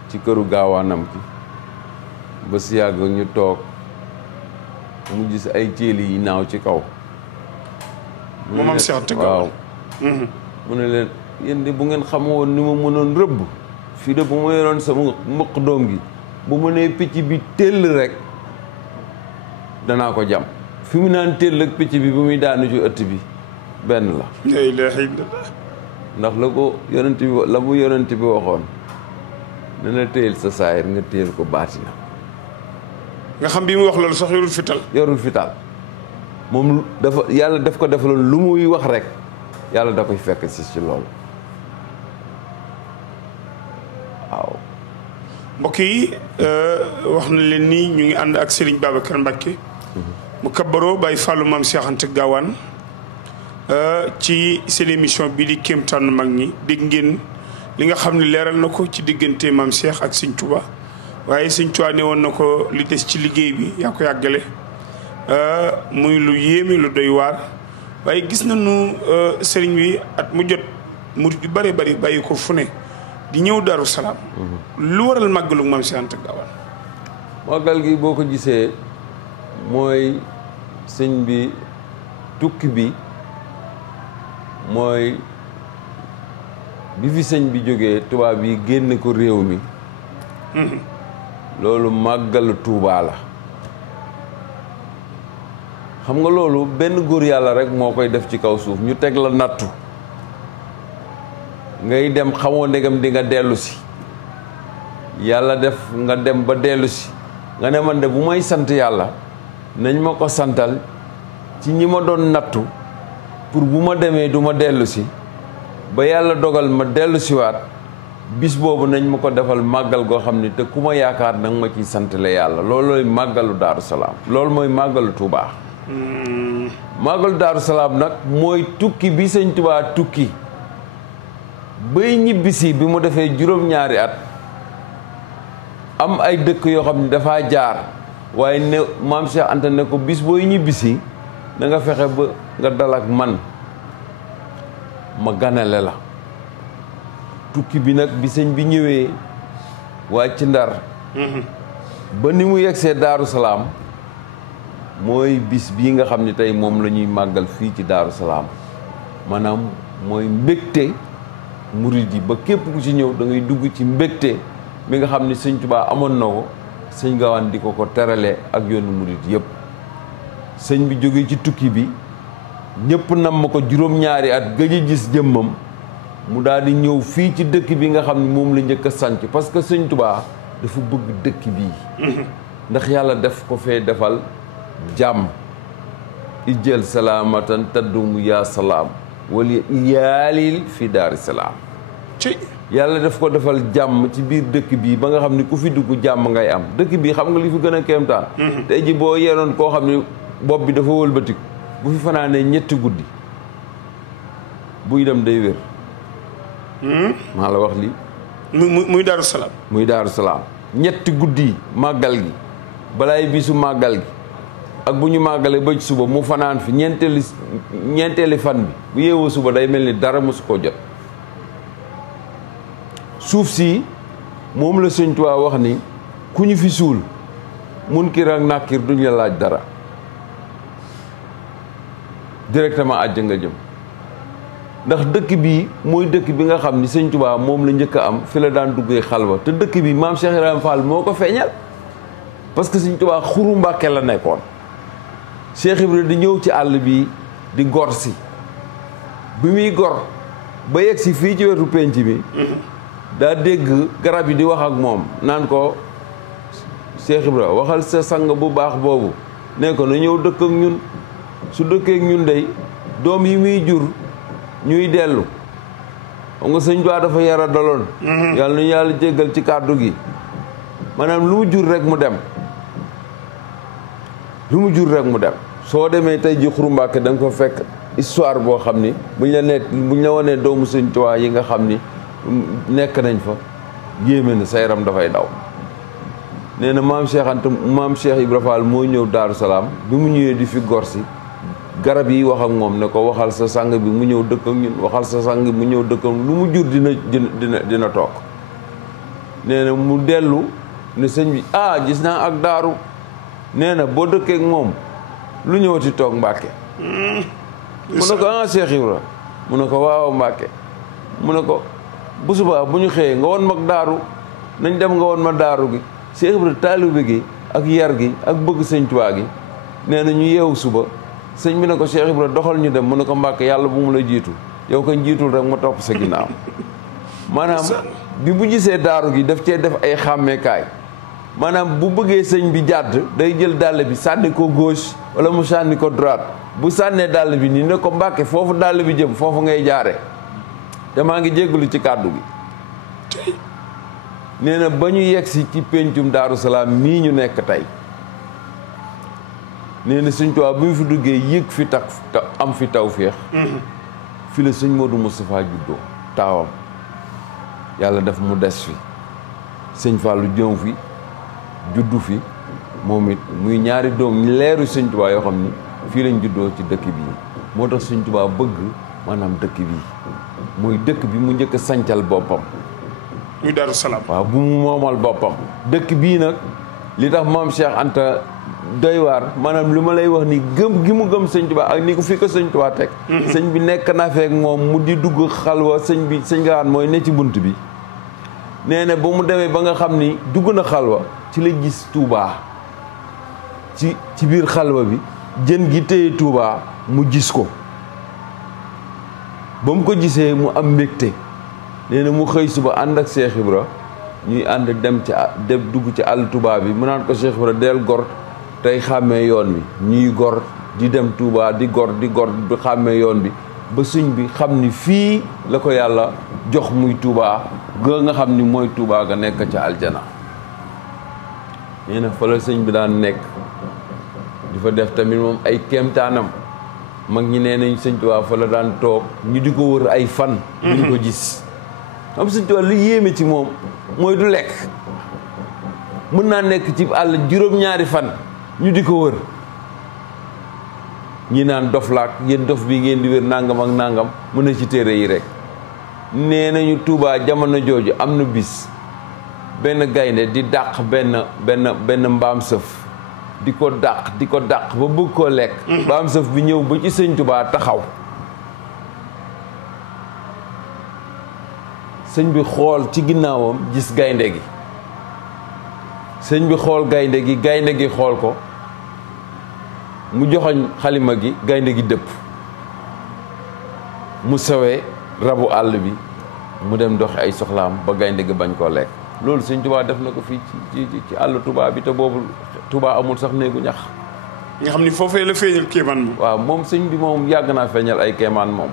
ci këru gaawaanam ki ba si yàgg ñu toog mu gis ay ceeli yi naaw ci kaw maam Cheikh Anta waaw mu ne leen yéen de bu ngeen xamoon ni ma mënoon rëbb fii de bu ma yoroon sama mbëq doom gi bu ma nee picc bi tell rek danaa ko jam fi mu naan tell ak picc bi bu muy daanu ci ëtt bi benn la la ilaha illallah ndax la ko yonent bi la mu yonent bi waxoon ne na téyel sa saayir nga téyel ko baatina nga xam bi mu wax loolu sax yorul fital moom dafa yàlla daf ko defaloon lu muy wax rek yàlla da koy fekk si ci loolu waaw mbokk yi wax na leen nii ñu ngi ànd ak Serigne Babacar Mbacké mu kabbaroo Baye Fallou maam Cheikh Anta Gawane ci seen émission bii di kéemtaanu mag ñi dégg ngeen li nga xam ne leeral na ko ci diggante maam Cheikh ak Sëñ Tuubaa waaye Sëñ Tuubaa ne woon na ko li des ci liggéey bi yaa ko yàggale muy lu yéeme lu doy waar waaye gis nañu sëriñ wi at mu jot murid yu bare bari bàyyi ko fu ne di ñëw Daaru Salaam lu waral màggalu maam Cheikh Anta Gawane màggal gi boo ko gisee mooy sëñ bi tukki bi mooy bi fi sëñ bi jógee tubaab yi génn ko réew mi loolu màggal Tuubaa la xam nga loolu benn góor yàlla rek moo koy def ci kaw suuf ñu teg la nattu ngay dem xamoo ndegam di nga dellu si yàlla def nga dem ba dellu si nga ne man de bu may sant yàlla nañ ma ko santal ci ñi ma doon nattu pour bu ma demee du ma dellu si ba yàlla dogal ma dellu siwaat bis boobu nañ ma ko defal màggal goo xam ni te ku ma yaakaar nag ma ciy santale yàlla loolooy màggalu Daaru Salaam loolu mooy màggalu Tuubaa màggalu Daaru Salaam nag mooy tukki bi Sëñ Tuubaa tukki bay ñibbisi bi mu defee juróom-ñaari at am ay dëkk yoo xam ne dafaa jaar waaye ne maam Cheikh Anta ne ko bis booy ñibbisi da nga fexe ba nga dal ak man ma ganale la tukki bi nag bi sëñ bi ñëwee wàcc Ndar ba ni mu yegsee Daaru Salaam mooy bis bii nga xam ne tey moom la ñuy màggal fii ci Daaru Salaam maanaam mooy mbégte murid yi ba képp ku ci ñëw da ngay dugg ci mbégte mi nga xam ne Sëñ Tuubaa amoon na ko Sëñ Gawane di ko terale ak yoonu murid yëpp sëñ bi jóge ci tukki bi ñëpp nam ma ko juróom-ñaari at gëj a gis jëmmam mu daal di ñëw fii ci dëkk bi nga xam ne moom la njëkk a sanc parce que Sëñ Tuubaa dafa bëgg dëkk bii ndax yàlla def ko fee defal jàmm ijjël salaamatan taddumu yaa salaam wala yaalil fi daari salaam ci yàlla def ko defal jàmm ci biir dëkk bii ba nga xam ni ku fi dugg jàmm ngay am dëkk bii xam nga li fi gën a kéemtaan tey ji boo yenoon koo xam ni bopp bi dafa wëlbatiku bu fi fanaanee ñetti guddi buy dem day wér maa la wax lii muy Daaru Salaam muy Daaru Salaam ñetti guddi màggal gi balaay bisu màggal gi ak bu ñu màggalee ba ci suba mu fanaan fi ñeenteeli fan bi bu yeewoo suba day mel ni dara mosu koo jot suuf si moom la Sëñ Tuubaa wax ni ku ñu fi suul Munkar ak Nakiir duñ la laaj dara directement àjj nga jëm ndax dëkk bii mooy dëkk bi nga xam ni Sëñ Tuubaa moom la njëkk a am fi la daan duggee xalwa te dëkk bi maam Cheikh Ibrahima Fall moo ko feeñal parce que Sëñ Tuubaa Xuru Mbàkke la nekkoon Cheikh Ibrahima di ñëw ci àll bi di gor si bi muy gor ba yegg si fii ci wetu penc bi daa dégg garab yi di wax ak moom naan ko Cheikh Ibrahima waxal sa sang bu baax boobu ne ko na ñëw dëkk ak ñun su dëkkee ak ñun dey doom yi muy jur ñuy dellu xam nga Sëñ Tuubaa dafa yara daloon yàlla nañu yàlla jéggal ci kàddu gi maanaam lu mu jur rek mu dem lu mu jur rek mu dem soo demee tey ji Xuru Mbàkke da nga fa fekk histoire boo xam ni buñ la wanee doomu Sëñ Tuubaa yi nga xam ni nekk nañ fa yéeme na sa yaram dafay daw nee na maam Cheikh Ibra Fall moo ñëw Daaru Salaam bi mu ñëwee di fi gor si garab yi wax ak moom ne ko waxal sa sang bi mu ñëw dëkk ak ñun waxal sa sang bi mu ñëw dëkk ak lu mu jur dina toog nee na mu dellu ne sëñ bi gis naa ak daaru nee na boo dëkkee ak moom lu ñëwati toog Mbàkke mu ne ko Cheikh Ibra mu ne ko waaw Mbàkke mu ne ko bu subaa bu ñu xëyee nga woon mag daaru nañ dem nga woon ma daaru gi Cheikh Ibra taalibe gi ak yar gi ak bëgg Sëñ Tuubaa gi nee na ñu yeewu suba sëñ bi ne ko Cheikh Ibra doxal ñu dem mu ne ko Mbàkke yàlla bu mu la jiitu yow ko jiitul rek ma topp sa ginnaaw maanaam bi bu gisee daaru gi daf cee def ay xàmmeekaay maanaam bu bëggee sëñ bi jàdd day jël dàll bi sànni ko gauche wala mu sànni ko droite bu sànnee dàll bi nii ne ko Mbàkke foofu dàll bi jëm foofu ngay jaare te maa ngi jéggalu ci kàddu gi nee na ba ñu yegsi ci péncum Daaru Salaam mii ñu nekk tey nee na Sëñ Tuubaa bi mu fi duggee yëg fi am fi tawféex fi la sëñ Modou Moustapha juddoo taawam yàlla def mu des fi sëñ Fallou jëw fi juddu fi moom it muy ñaari doom leeru Sëñ Tuubaa yoo xam ni fii lañ juddoo ci dëkk bii moo tax Sëñ Tuubaa bëgg maanaam dëkk bii muy dëkk bi mu njëkk a sancal boppam muy Daaru Salaam waaw bu mu moomal boppam dëkk bii nag li tax maam Cheikh Anta doy waar maanaam li ma lay wax ni gëm gi mu gëm Sëñ Tuubaa ak ni ko fi ko Sëñ Tuubaa teg sëñ bi nekk na feek moom mu di dugg xalwa sëñ Gaawaan mooy ne ci bunt bi nee na ba mu demee ba nga xam ni dugg na xalwa ci la gis Tuubaa ci biir xalwa bi jën gi téye Tuubaa mu gis ko ba mu ko gisee mu am mbégte nee na mu xëy suba ànd ak Cheikh Ibra ñuy ànd dem dugg ci àll Touba bi mu naan ko Cheikh Ibra del gor tey xàmmee yoon bi ñuy gor di dem Touba di gor di xàmmee yoon bi ba sëñ bi xam ni fii la ko yàlla jox muy Touba ga nga xam ni mooy Touba ga nekk ca aljana nee na fa la sëñ bi daan nekk di fa def tamit moom ay kéemtaanam mag ñi nee nañ Sëñ Tuubaa fa la daan toog ñu di ko wër ay fan ñu di ko gis am Sëñ Tuubaa li yéeme ci moom mooy du lekk mën naa nekk ci àll juróom-ñaari fan ñu di ko wër ñi naan dof laak yéen dof bi ngeen di wër nangam ak nangam mu ne ci téere yi rek nee nañu Tuubaa jamono jooju am na bis benn gaynde di dàq benn mbaam sëf di ko dàq ba bëgg koo lekk mbaam sëf bi ñëw ba ci Sëñ Tuubaa taxaw sëñ bi xool ci ginnaawam gis gaynde gi sëñ bi xool gaynde gi xool ko mu joxoñ xalima gi gaynde gi dëpp mu sawee rabu àll bi mu dem doxi ay soxlaam ba gaynde gi bañ koo lekk loolu Sëñ Tuubaa def na ko fii ci àll Tuubaa bi te boobu Touba amul sax néegu ñax. nga xam ni foofee la feeñal kéemaan moom. waaw moom sëñ bi moom yàgg naa feeñal ay kéemaan moom.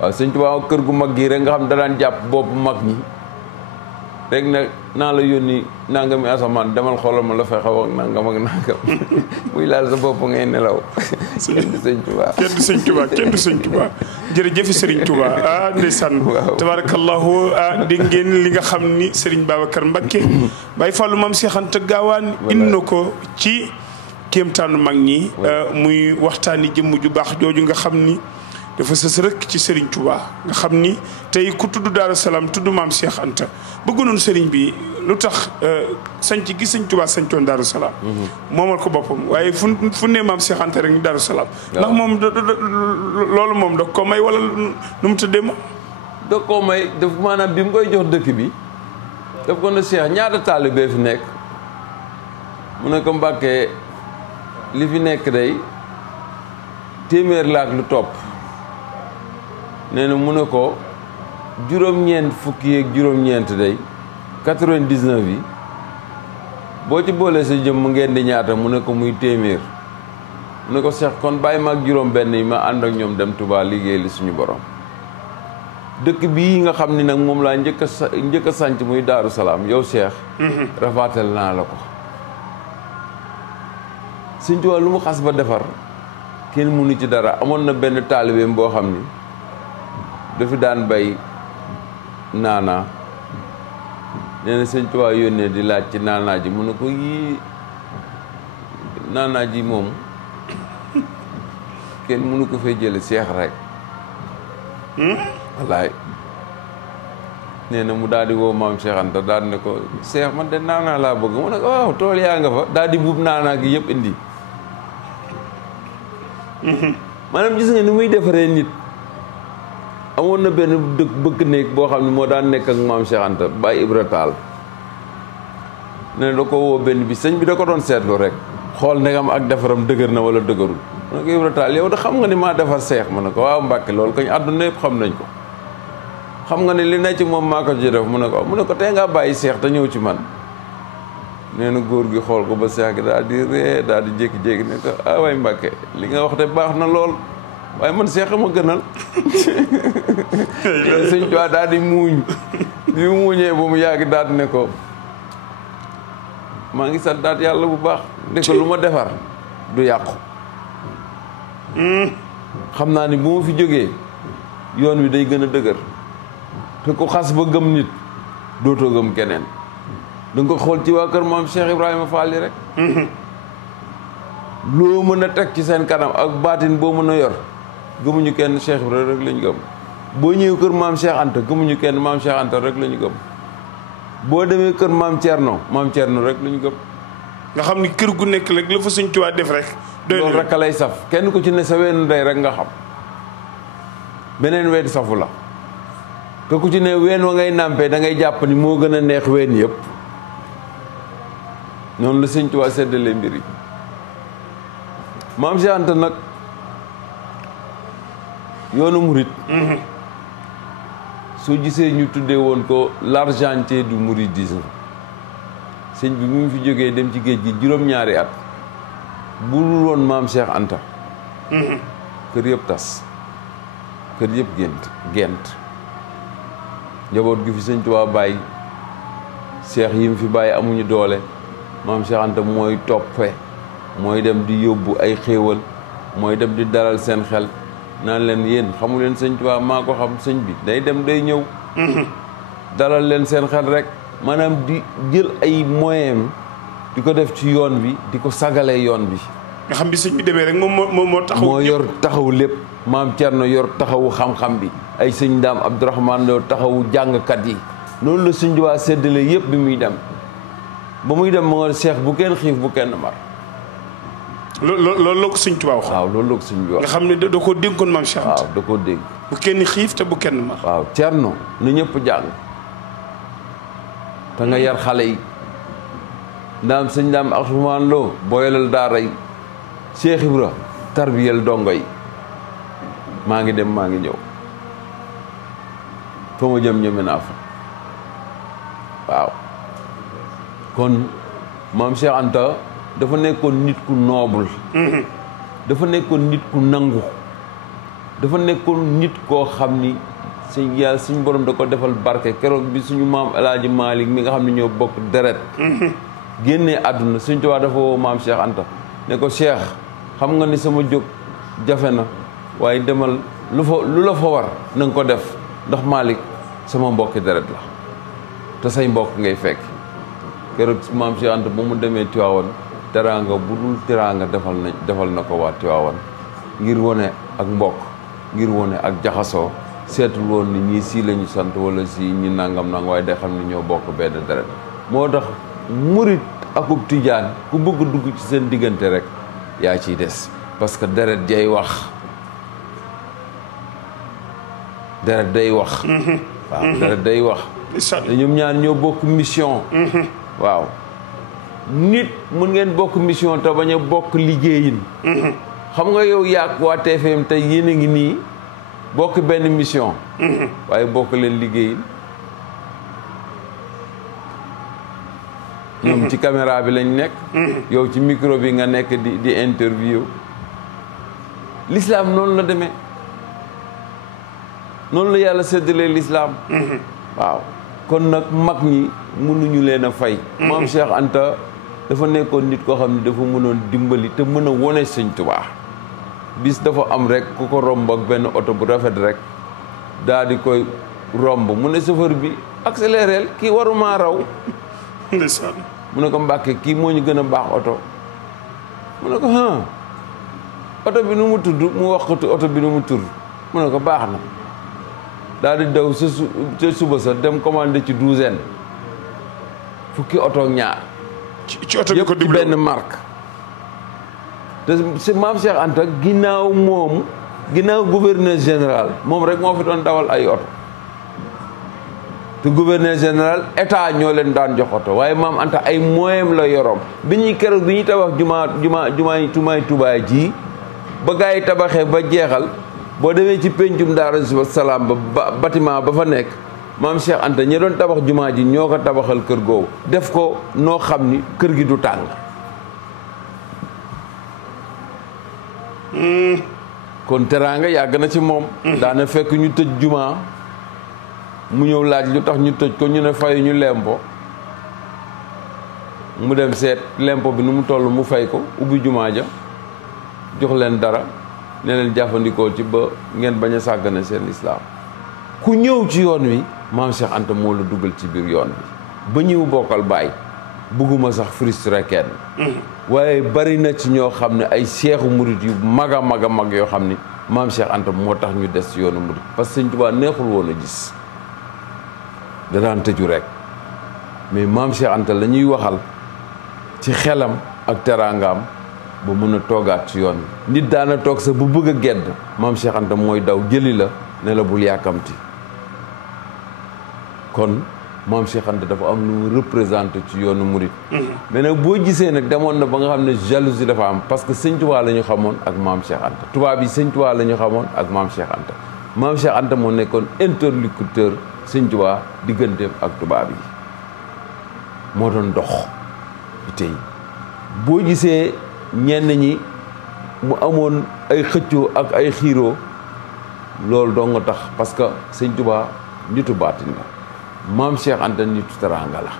waaw sëñ Touba kër gu mag gii rek nga xam da daan jàpp boppu mag ñi rek nag naa la yónni nangami asamaan demal xoolal ma la fay xaw ak nangam ak nangam muy laal sa bopp ngay nelaw. kenn du sëñ Touba. kenn du sëñ Touba kenn du sëñ Touba jërëjëf Serigne Touba ah ndeysaan. waaw tabarakallahu dégg ngeen li nga xam ni Serigne Babacar Mbacké Baye Fallou Mame Cheikh Anta Gaawaan indi na ko ci kéemtaanu mag ñi. muy waxtaani jëmm ju baax jooju nga xam ni dafa sës rek ci Serigne Touba nga xam ni tey ku tudd Daaru Salaam tudd Mame Cheikh Anta bëggunoon Serigne bi lu tax sanc gi Serigne Touba sancoon Daaru Salaam. moomal ko boppam waaye fu ne Mame Cheikh Anta rek ni Daaru Salaam. ndax moom loolu moom da ko may wala nu mu tëddee moom. da koo may daf maanaam bi mu koy jox dëkk bi daf ko ne Cheikh ñaata taalibe fi nekk mu ne ko Mbàkke li fi nekk day téeméer la ak lu topp. nee na mu ne ko juróom-ñeent fukki yeeg juróom-ñeent day 99 yi boo ci boolee sa jëm mu ngeen di ñaata mu ne ko muy téeméer mu ne ko Cheikh kon bàyyi ma ak juróom-benn yi ma ànd ak ñoom dem Touba liggéey li suñu borom dëkk bii nga xam ni nag moom laa njëkk a sanc muy Daaru Salaam yow Cheikh. rafaatal naa la ko. Sëñ Tuubaa lu mu xas ba defar kenn mënu ci dara amoon na benn taalibeem boo xam ni. dafi daan bay naanaa nee na Sëñ Tuubaa yónnee di laaj ci naanaa ji mu ne ko yii naanaa ji moom kenn mënu ko fay jële Seex rek wallaay nee na mu daal di woo Maam Cheikh Anta daal ne ko Seex man de naanaa laa bëgg mu ne ko waaw tool yaa nga fa daal di buub naanaa gi yëpp indi maanaam gis nga ni muy defaree nit amoon na benn bëkk néeg boo xam ne moo daan nekk ak Maam Cheikh Anta Baye Ibra Taal ne da ko woo benn bi sëñ bi da ko doon seetlu rek xool ndegam ak defaram dëgër na wala dëgërul mu ne ko Ibra Taal yow da xam nga ni maa defar Seex ma ne ko waaw Mbàkke loolu kañ àdduna yëpp xam nañ ko xam nga ni li ne ci moom maa ko ci def mu ne ko tey ngaa bàyyi Seex te ñëw ci man nee na góor gi xool ko ba Seex gi daal di ree daal di jékki-jékki ne ko ah waay Mbàkke li nga wax de baax na lool waaye man Seex ma gënal Sëñ Tuubaa daal di muuñ bi mu muuñee ba mu yàgg daal di ne ko maa ngi santaat yàlla bu baax ne ko lu ma defar du yàqu xam naa ni bu ma fi jógee yoon wi day gën a dëgër te ku xas ba gëm nit dootoo gëm keneen da nga ko xool ci waa kër Maam Cheikh Ibrahima Fall yi rek loo mën a teg ci seen kanam ak baatin boo mën a yor gëmuñu kenn Cheikh Ibrahima rek lañu gëm boo ñëwee kër Maam Cheikh Anta gëmuñu kenn Maam Cheikh Anta rek lañu gëm boo demee kër Maam Thierno rek lañu gëm nga xam ni kër gu nekk rek la fa Sëñ Tuubaa def rek loolu rek a lay saf kenn ku ci ne sa weenu ndey rek nga xam beneen ween safu la te ku ci ne ween wa ngay nàmpee da ngay jàpp ni moo gën a neex ween yëpp noonu la Sëñ Tuubaa seddalee mbir yi Maam Cheikh Anta nag yoonu murit soo gisee ñu tuddee woon ko l'argentier du mouridisme sëñ bi mu fi jógee dem ci géej gi juróom-ñaari at bu dul woon Maam Cheikh Anta kër yëpp tas kër yëpp gent njaboot gi fi Sëñ Tuubaa bàyyi seex yi mu fi bàyyi amuñu doole Maam Cheikh Anta mooy toppe mooy dem di yóbbu ay xéewal mooy dem di dalal seen xel naan leen yéen xamu leen Sëñ Tuubaa maa ko xam sëñ bi day dem day ñëw dalal leen seen xel rek maanaam di jël ay moyen di ko def ci yoon bi di ko sagalee yoon bi nga xam bi sëñ bi demee rek moo taxaw moo yor taxaw lépp Maam Cerno yor taxawu xam-xam bi ay sëñ Daam Abdourahmane yor taxawu jàngkat yi loolu la Sëñ Tuubaa séddale yëpp bi muy dem ba muy dem moo Cheikh bu kenn xiif bu kenn mar loolu la ko Sëñ Tuubaa wax waaw loolu la ko Sëñ bi wax nga xam ne da koo dénkoon Maam Cheikh waaw da koo dénk bu kenn xiif te bu kenn mar waaw Cerno na ñëpp jàng te nga yar xale yi ndaam sëñ Daam Abdourahmane Lo booyalal daara yi Cheikh Ibra tarbiyel dongo yi maa ngi dem maa ngi ñëw fa ma jëm ñeme naa fa waaw kon Maam Cheikh Anta dafa nekkoon nit ku noble dafa nekkoon nit ku nangu dafa nekkoon nit koo xam ni suñ yàlla suñu borom da ko defal barke keroog bi suñu maam El Hadji Malick mi nga xam ne ñoo bokk deret génnee àdduna Sëñ Tuubaa dafa woo maam Cheikh Anta ne ko Cheikh xam nga ni sama jóg jafe na waaye demal lu la fa war na nga ko def ndax Malick sama mbokki deret la te say mbokk ngay fekk keroog maam Cheikh Anta ba mu demee Tiwaawan teraanga bu dul teraanga defal na ko waa Tiwaawan ngir wone ak mbokk ngir wone ak jaxasoo seetul woon ni ñii sii lañu sant wala si ñi nangam nang waaye day xam ne ñoo bokk benn deret moo tax murit akub tijaan ku bëgg dugg ci seen diggante rek yaa ciy des parce que deret jay wax deret day wax waaw deret day wax te ñoom ñaar ñoo bokk mission waaw nit mun ngeen bokk mission te bañ a bokk liggéeyin xam nga yow yaag waa TFM tey yéen a ngi nii bokk benn mission waaye bokk leen liggéeyin ñoom ci caméra bi lañ nekk yow ci micro bi nga nekk di interview l'islam noonu la demee noonu la yàlla séddalee l'islam waaw kon nag mag ñi mënuñu leen a fay maam Cheikh Anta dafa nekkoon nit koo xam ne dafa mënoon dimbali te mën a wone Sëñ Tuubaa bis dafa am rek ku ko romb ak benn oto bu rafet rek daa di koy romb mu ne chauffeur bi accéléreel kii waruma raw ndeysaan mu ne ko Mbàkke kii moo ñu gën a baax oto mu ne ko oto bi nu mu tudd mu wax ko oto bi nu mu tudd mu ne ko baax na daal di daw sa suba sa dem commandé ci 12 fukki oto ak ñaar ci oto bi ko yëpp ci doublé benn marque te si maam Cheikh Anta ginnaaw gouverneur général moom rek moo fi doon dawal ay oto te gouverneur général état ñoo leen daan jox oto waaye maam Anta ay moyens la yoroom bi ñuy keroog bi ñuy tabax jumaay Tuubaa ji ba gaa yi tabaxee ba jeexal boo demee ci pencum Daaru Salaam ba bâtiment ba fa nekk maam Cheikh Anta ñi doon tabax jumaa ji ñoo ko tabaxal kër googu def ko noo xam ni kër gi du tàng kon teraanga yàgg na ci moom daana fekk ñu tëj jumaa mu ñëw laaj lu tax ñu tëj ko ñu ne fayu ñu lempo mu dem seet lempo bi nu mu toll mu fay ko ubbi jumaa ja jox leen dara ne leen jàppandikoo ci ba ngeen bañ a sàggane seen islaam ku ñëw ci yoon wi maam Cheikh Anta moo la dugal ci biir yoon bi ba ñëw bokkal baay bëgguma sax frustré kenn waaye bari na ci ñoo xam ne ay seexu murit yu mag a mag a mag yoo xam ni maam Cheikh Anta moo tax ñu des ci yoonu murit parce que Sëñ Tuubaa neexul woon a gis da daan tëju rek mais maam Cheikh Anta la ñuy waxal ci xelam ak teraangaam ba mun a toogaat ci yoon bi nit daana toog sax bu bëgg a gedd maam Cheikh Anta mooy daw jëli la ne la bul yàkkamti kon maam Cheikh Anta dafa am lu mu représenté ci yoonu murit mais nag boo gisee nag demoon na ba nga xam ne jalousie dafa am parce que Sëñ Tuubaa la ñu xamoon ak maam Cheikh Anta tubaab yi Sëñ Tuubaa la ñu xamoon ak maam Cheikh Anta maam Cheikh Anta moo nekkoon interlocuteur Sëñ Tuubaa digganteem ak tubaab yi moo doon dox bi tey boo gisee ñenn ñi mu amoon ay xëccoo ak ay xiiroo loolu doo nga tax parce que Sëñ Tuubaa nitu baatin la maam Cheikh Anta nitu teraanga la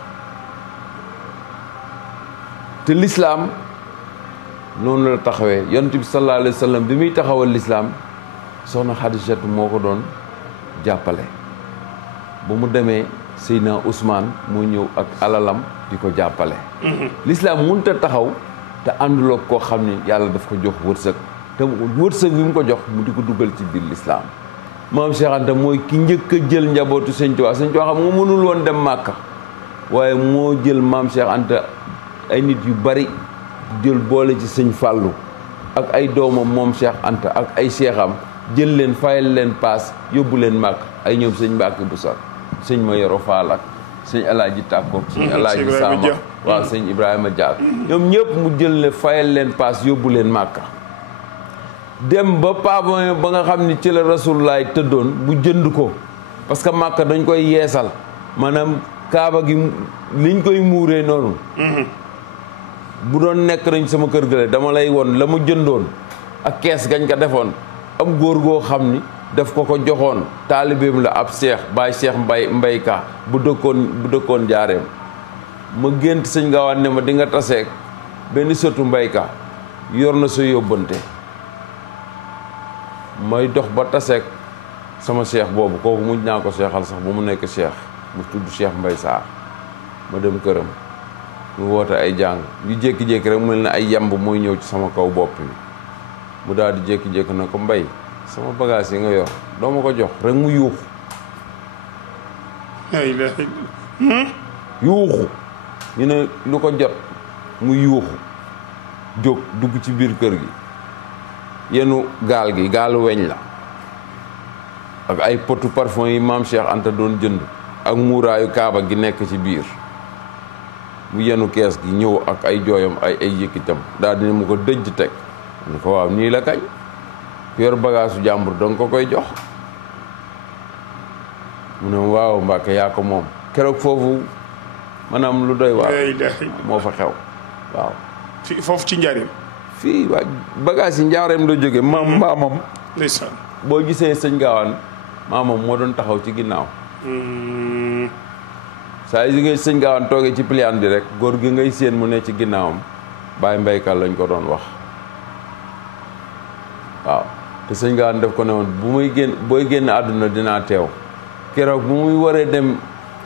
te lislaam noonu la taxawee yonent bi sallallahu alayhi wa sallam bi muy taxawal lislaam soxna Xadijatu moo ko doon jàppale ba mu demee Seydina Ousmane moo ñëw ak alalam di ko jàppale lislaam mënut a taxaw te ànduloo koo xam ni yàlla daf ko jox wërsëg te wërsëg bi mu ko jox mu di ko dugal ci biir lislaam maam Cheikh Anta mooy ki njëkk a jël njabootu Sëñ Tuubaa Sëñ Tuubaa xam nga mënul woon dem Màkka waaye moo jël maam Cheikh Anta ay nit yu bari jël boole ci Sëñ Fàllu ak ay doomam moom Cheikh Anta ak ay seexam jël leen fayal leen paas yóbbu leen Màkka ay ñoom Sëñ Mbàkke Buso Sëñ Mayoro Faal ak Sëñ Alaaji Tàkkook Sëñ Alaaji Saama waaw Sëñ Ibrahima Dia ñoom ñëpp mu jël leen fayal leen paas yóbbu leen Màkka dem ba pavillon ba nga xam ni ci la Rasulullaay tëddoon bu jënd ko parce que Màkka dañ koy yeesal maanaam kaaba gi liñ koy muuree noonu bu doon nekk nañ sama kër gale dama lay won la mu jëndoon ak kees gañ ko defoon am góor goo xam ni daf ko joxoon taalibeem la ab seex baay seex mbayka bu dëkkoon Njaareem ma gént sëñ Gaawaan ne ma di nga taseeg benn sëtu mbayka yor na sa yóbbante may dox ba taseeg sama seex boobu kooku mujj naa ko seexal sax bu mu nekk seex mu tudd Cheikh Mbay Saar ma dem këram mu woote ay jàng yu jékki-jékki rek mel ne ay yamb mooy ñëw ci sama kaw bopp bi mu daal di jékki-jékki na ko Mbay sama bagage yi nga yor doo ma ko jox rek mu yuuxu yuuxu ñu ne lu ko jot mu yuuxu jóg dugg ci biir kër gi yenu gaal gi gaalu weñ la ak ay potu parfum yi maam Cheikh Anta doon jënd ak muuraayu kaaba gi nekk ci biir mu yenu kees gi ñëw ak ay jooyam ay yëkkitam daal dina mu ko dëjj teg ni ko waaw nii la kañ yor bagaasu jàmbur danga ko koy jox mu ne waaw Mbàkke yaa ko moom keroog foofu maanaam lu doy waar moo fa xew waaw fii foofu ci Njaareem fii waa bagage yi Njaareem la jóge maamam ndeysaan boo gisee sëñ Gaawaan maamam moo doon taxaw ci ginnaaw saa yu ngay sëñ Gaawaan toogee ci pliant bi rek góor gi ngay séen mu ne ci ginnaawam Baay Mbaykal lañ ko doon wax waaw te sëñ Gaawaan def ko ne woon booy génn àdduna dinaa teew keroog bu muy waree dem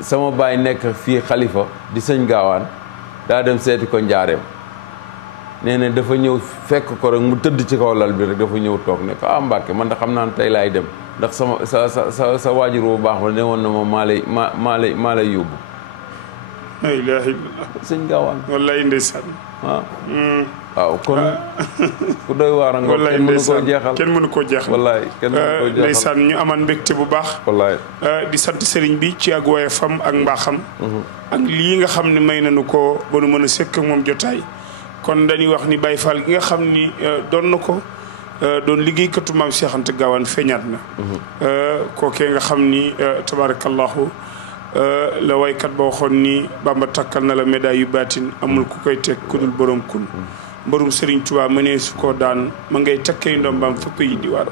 sama baay nekk fii xalifa di sëñ Gaawaan daa dem seeti ko Njaareem nee na dafa ñëw fekk ko rek mu tëdd ci kaw lal bi rek dafa ñëw toog ne ko Mbàkke man da xam naa ne tey laay dem ndax sama sa waajur bu baax ba ne woon na ma maa lay yóbbu. la ilaaha illallaah sëñ Gaawaan wallaay ndeysaan waaw kon ku doy waar nga wallaay ndeysaan kenn mënu koo jeexal wallaay kenn mënu koo jeexal ndeysaan ñu amaan mbégte bu baax wallaay di sant sëriñ bi ci ak woyofam ak mbaaxam ak lii nga xam ne may nañu ko ba nu mën a sekk ak moom jotaay kon dañuy wax ni Baye Fall gi nga xam ni doon na ko doon liggéeykatu maam Cheikh Anta Gaawaan feeñaat na kookee nga xam ni tabarakallahu la waykat ba waxoon ni Bamba takkal na la médaille yu baatin amul ku koy teg ku dul borom kun mbarum Serigne Touba mënee su koo daan ma ngay takkay ndombaam fépp yi di war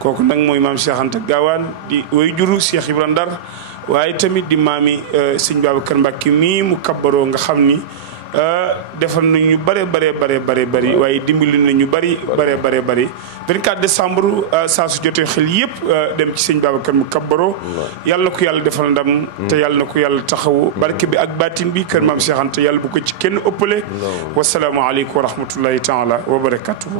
kooku nag mooy maam Cheikh Anta Gaawaan di way juru Cheikh Ibra Ndar waaye tamit di maami sëñ Babacar Mbàkke mii mu kabbaroo nga xam ni defal nañu bare bari waaye dimbali nañu bare 24 décembre saa su jotee xel yëpp dem ci sëñ Babacar mu kabbaro yàlla na ko yàlla defal ndam te yàlla na ko yàlla taxawu barke bi ak baatin bi kër maam Cheikh Anta yàlla bu ko ci kenn ëppale wasalaamu aleykum wa rahmatullahi taala wa barakatuhu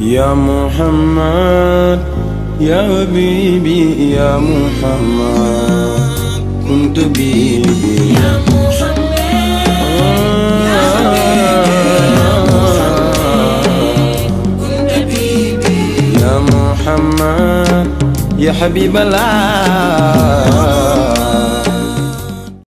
يا محمد يا حبيبي يا محمد كنت بيبي يا محمد يا حبيبي يا محمد يا حبيب الله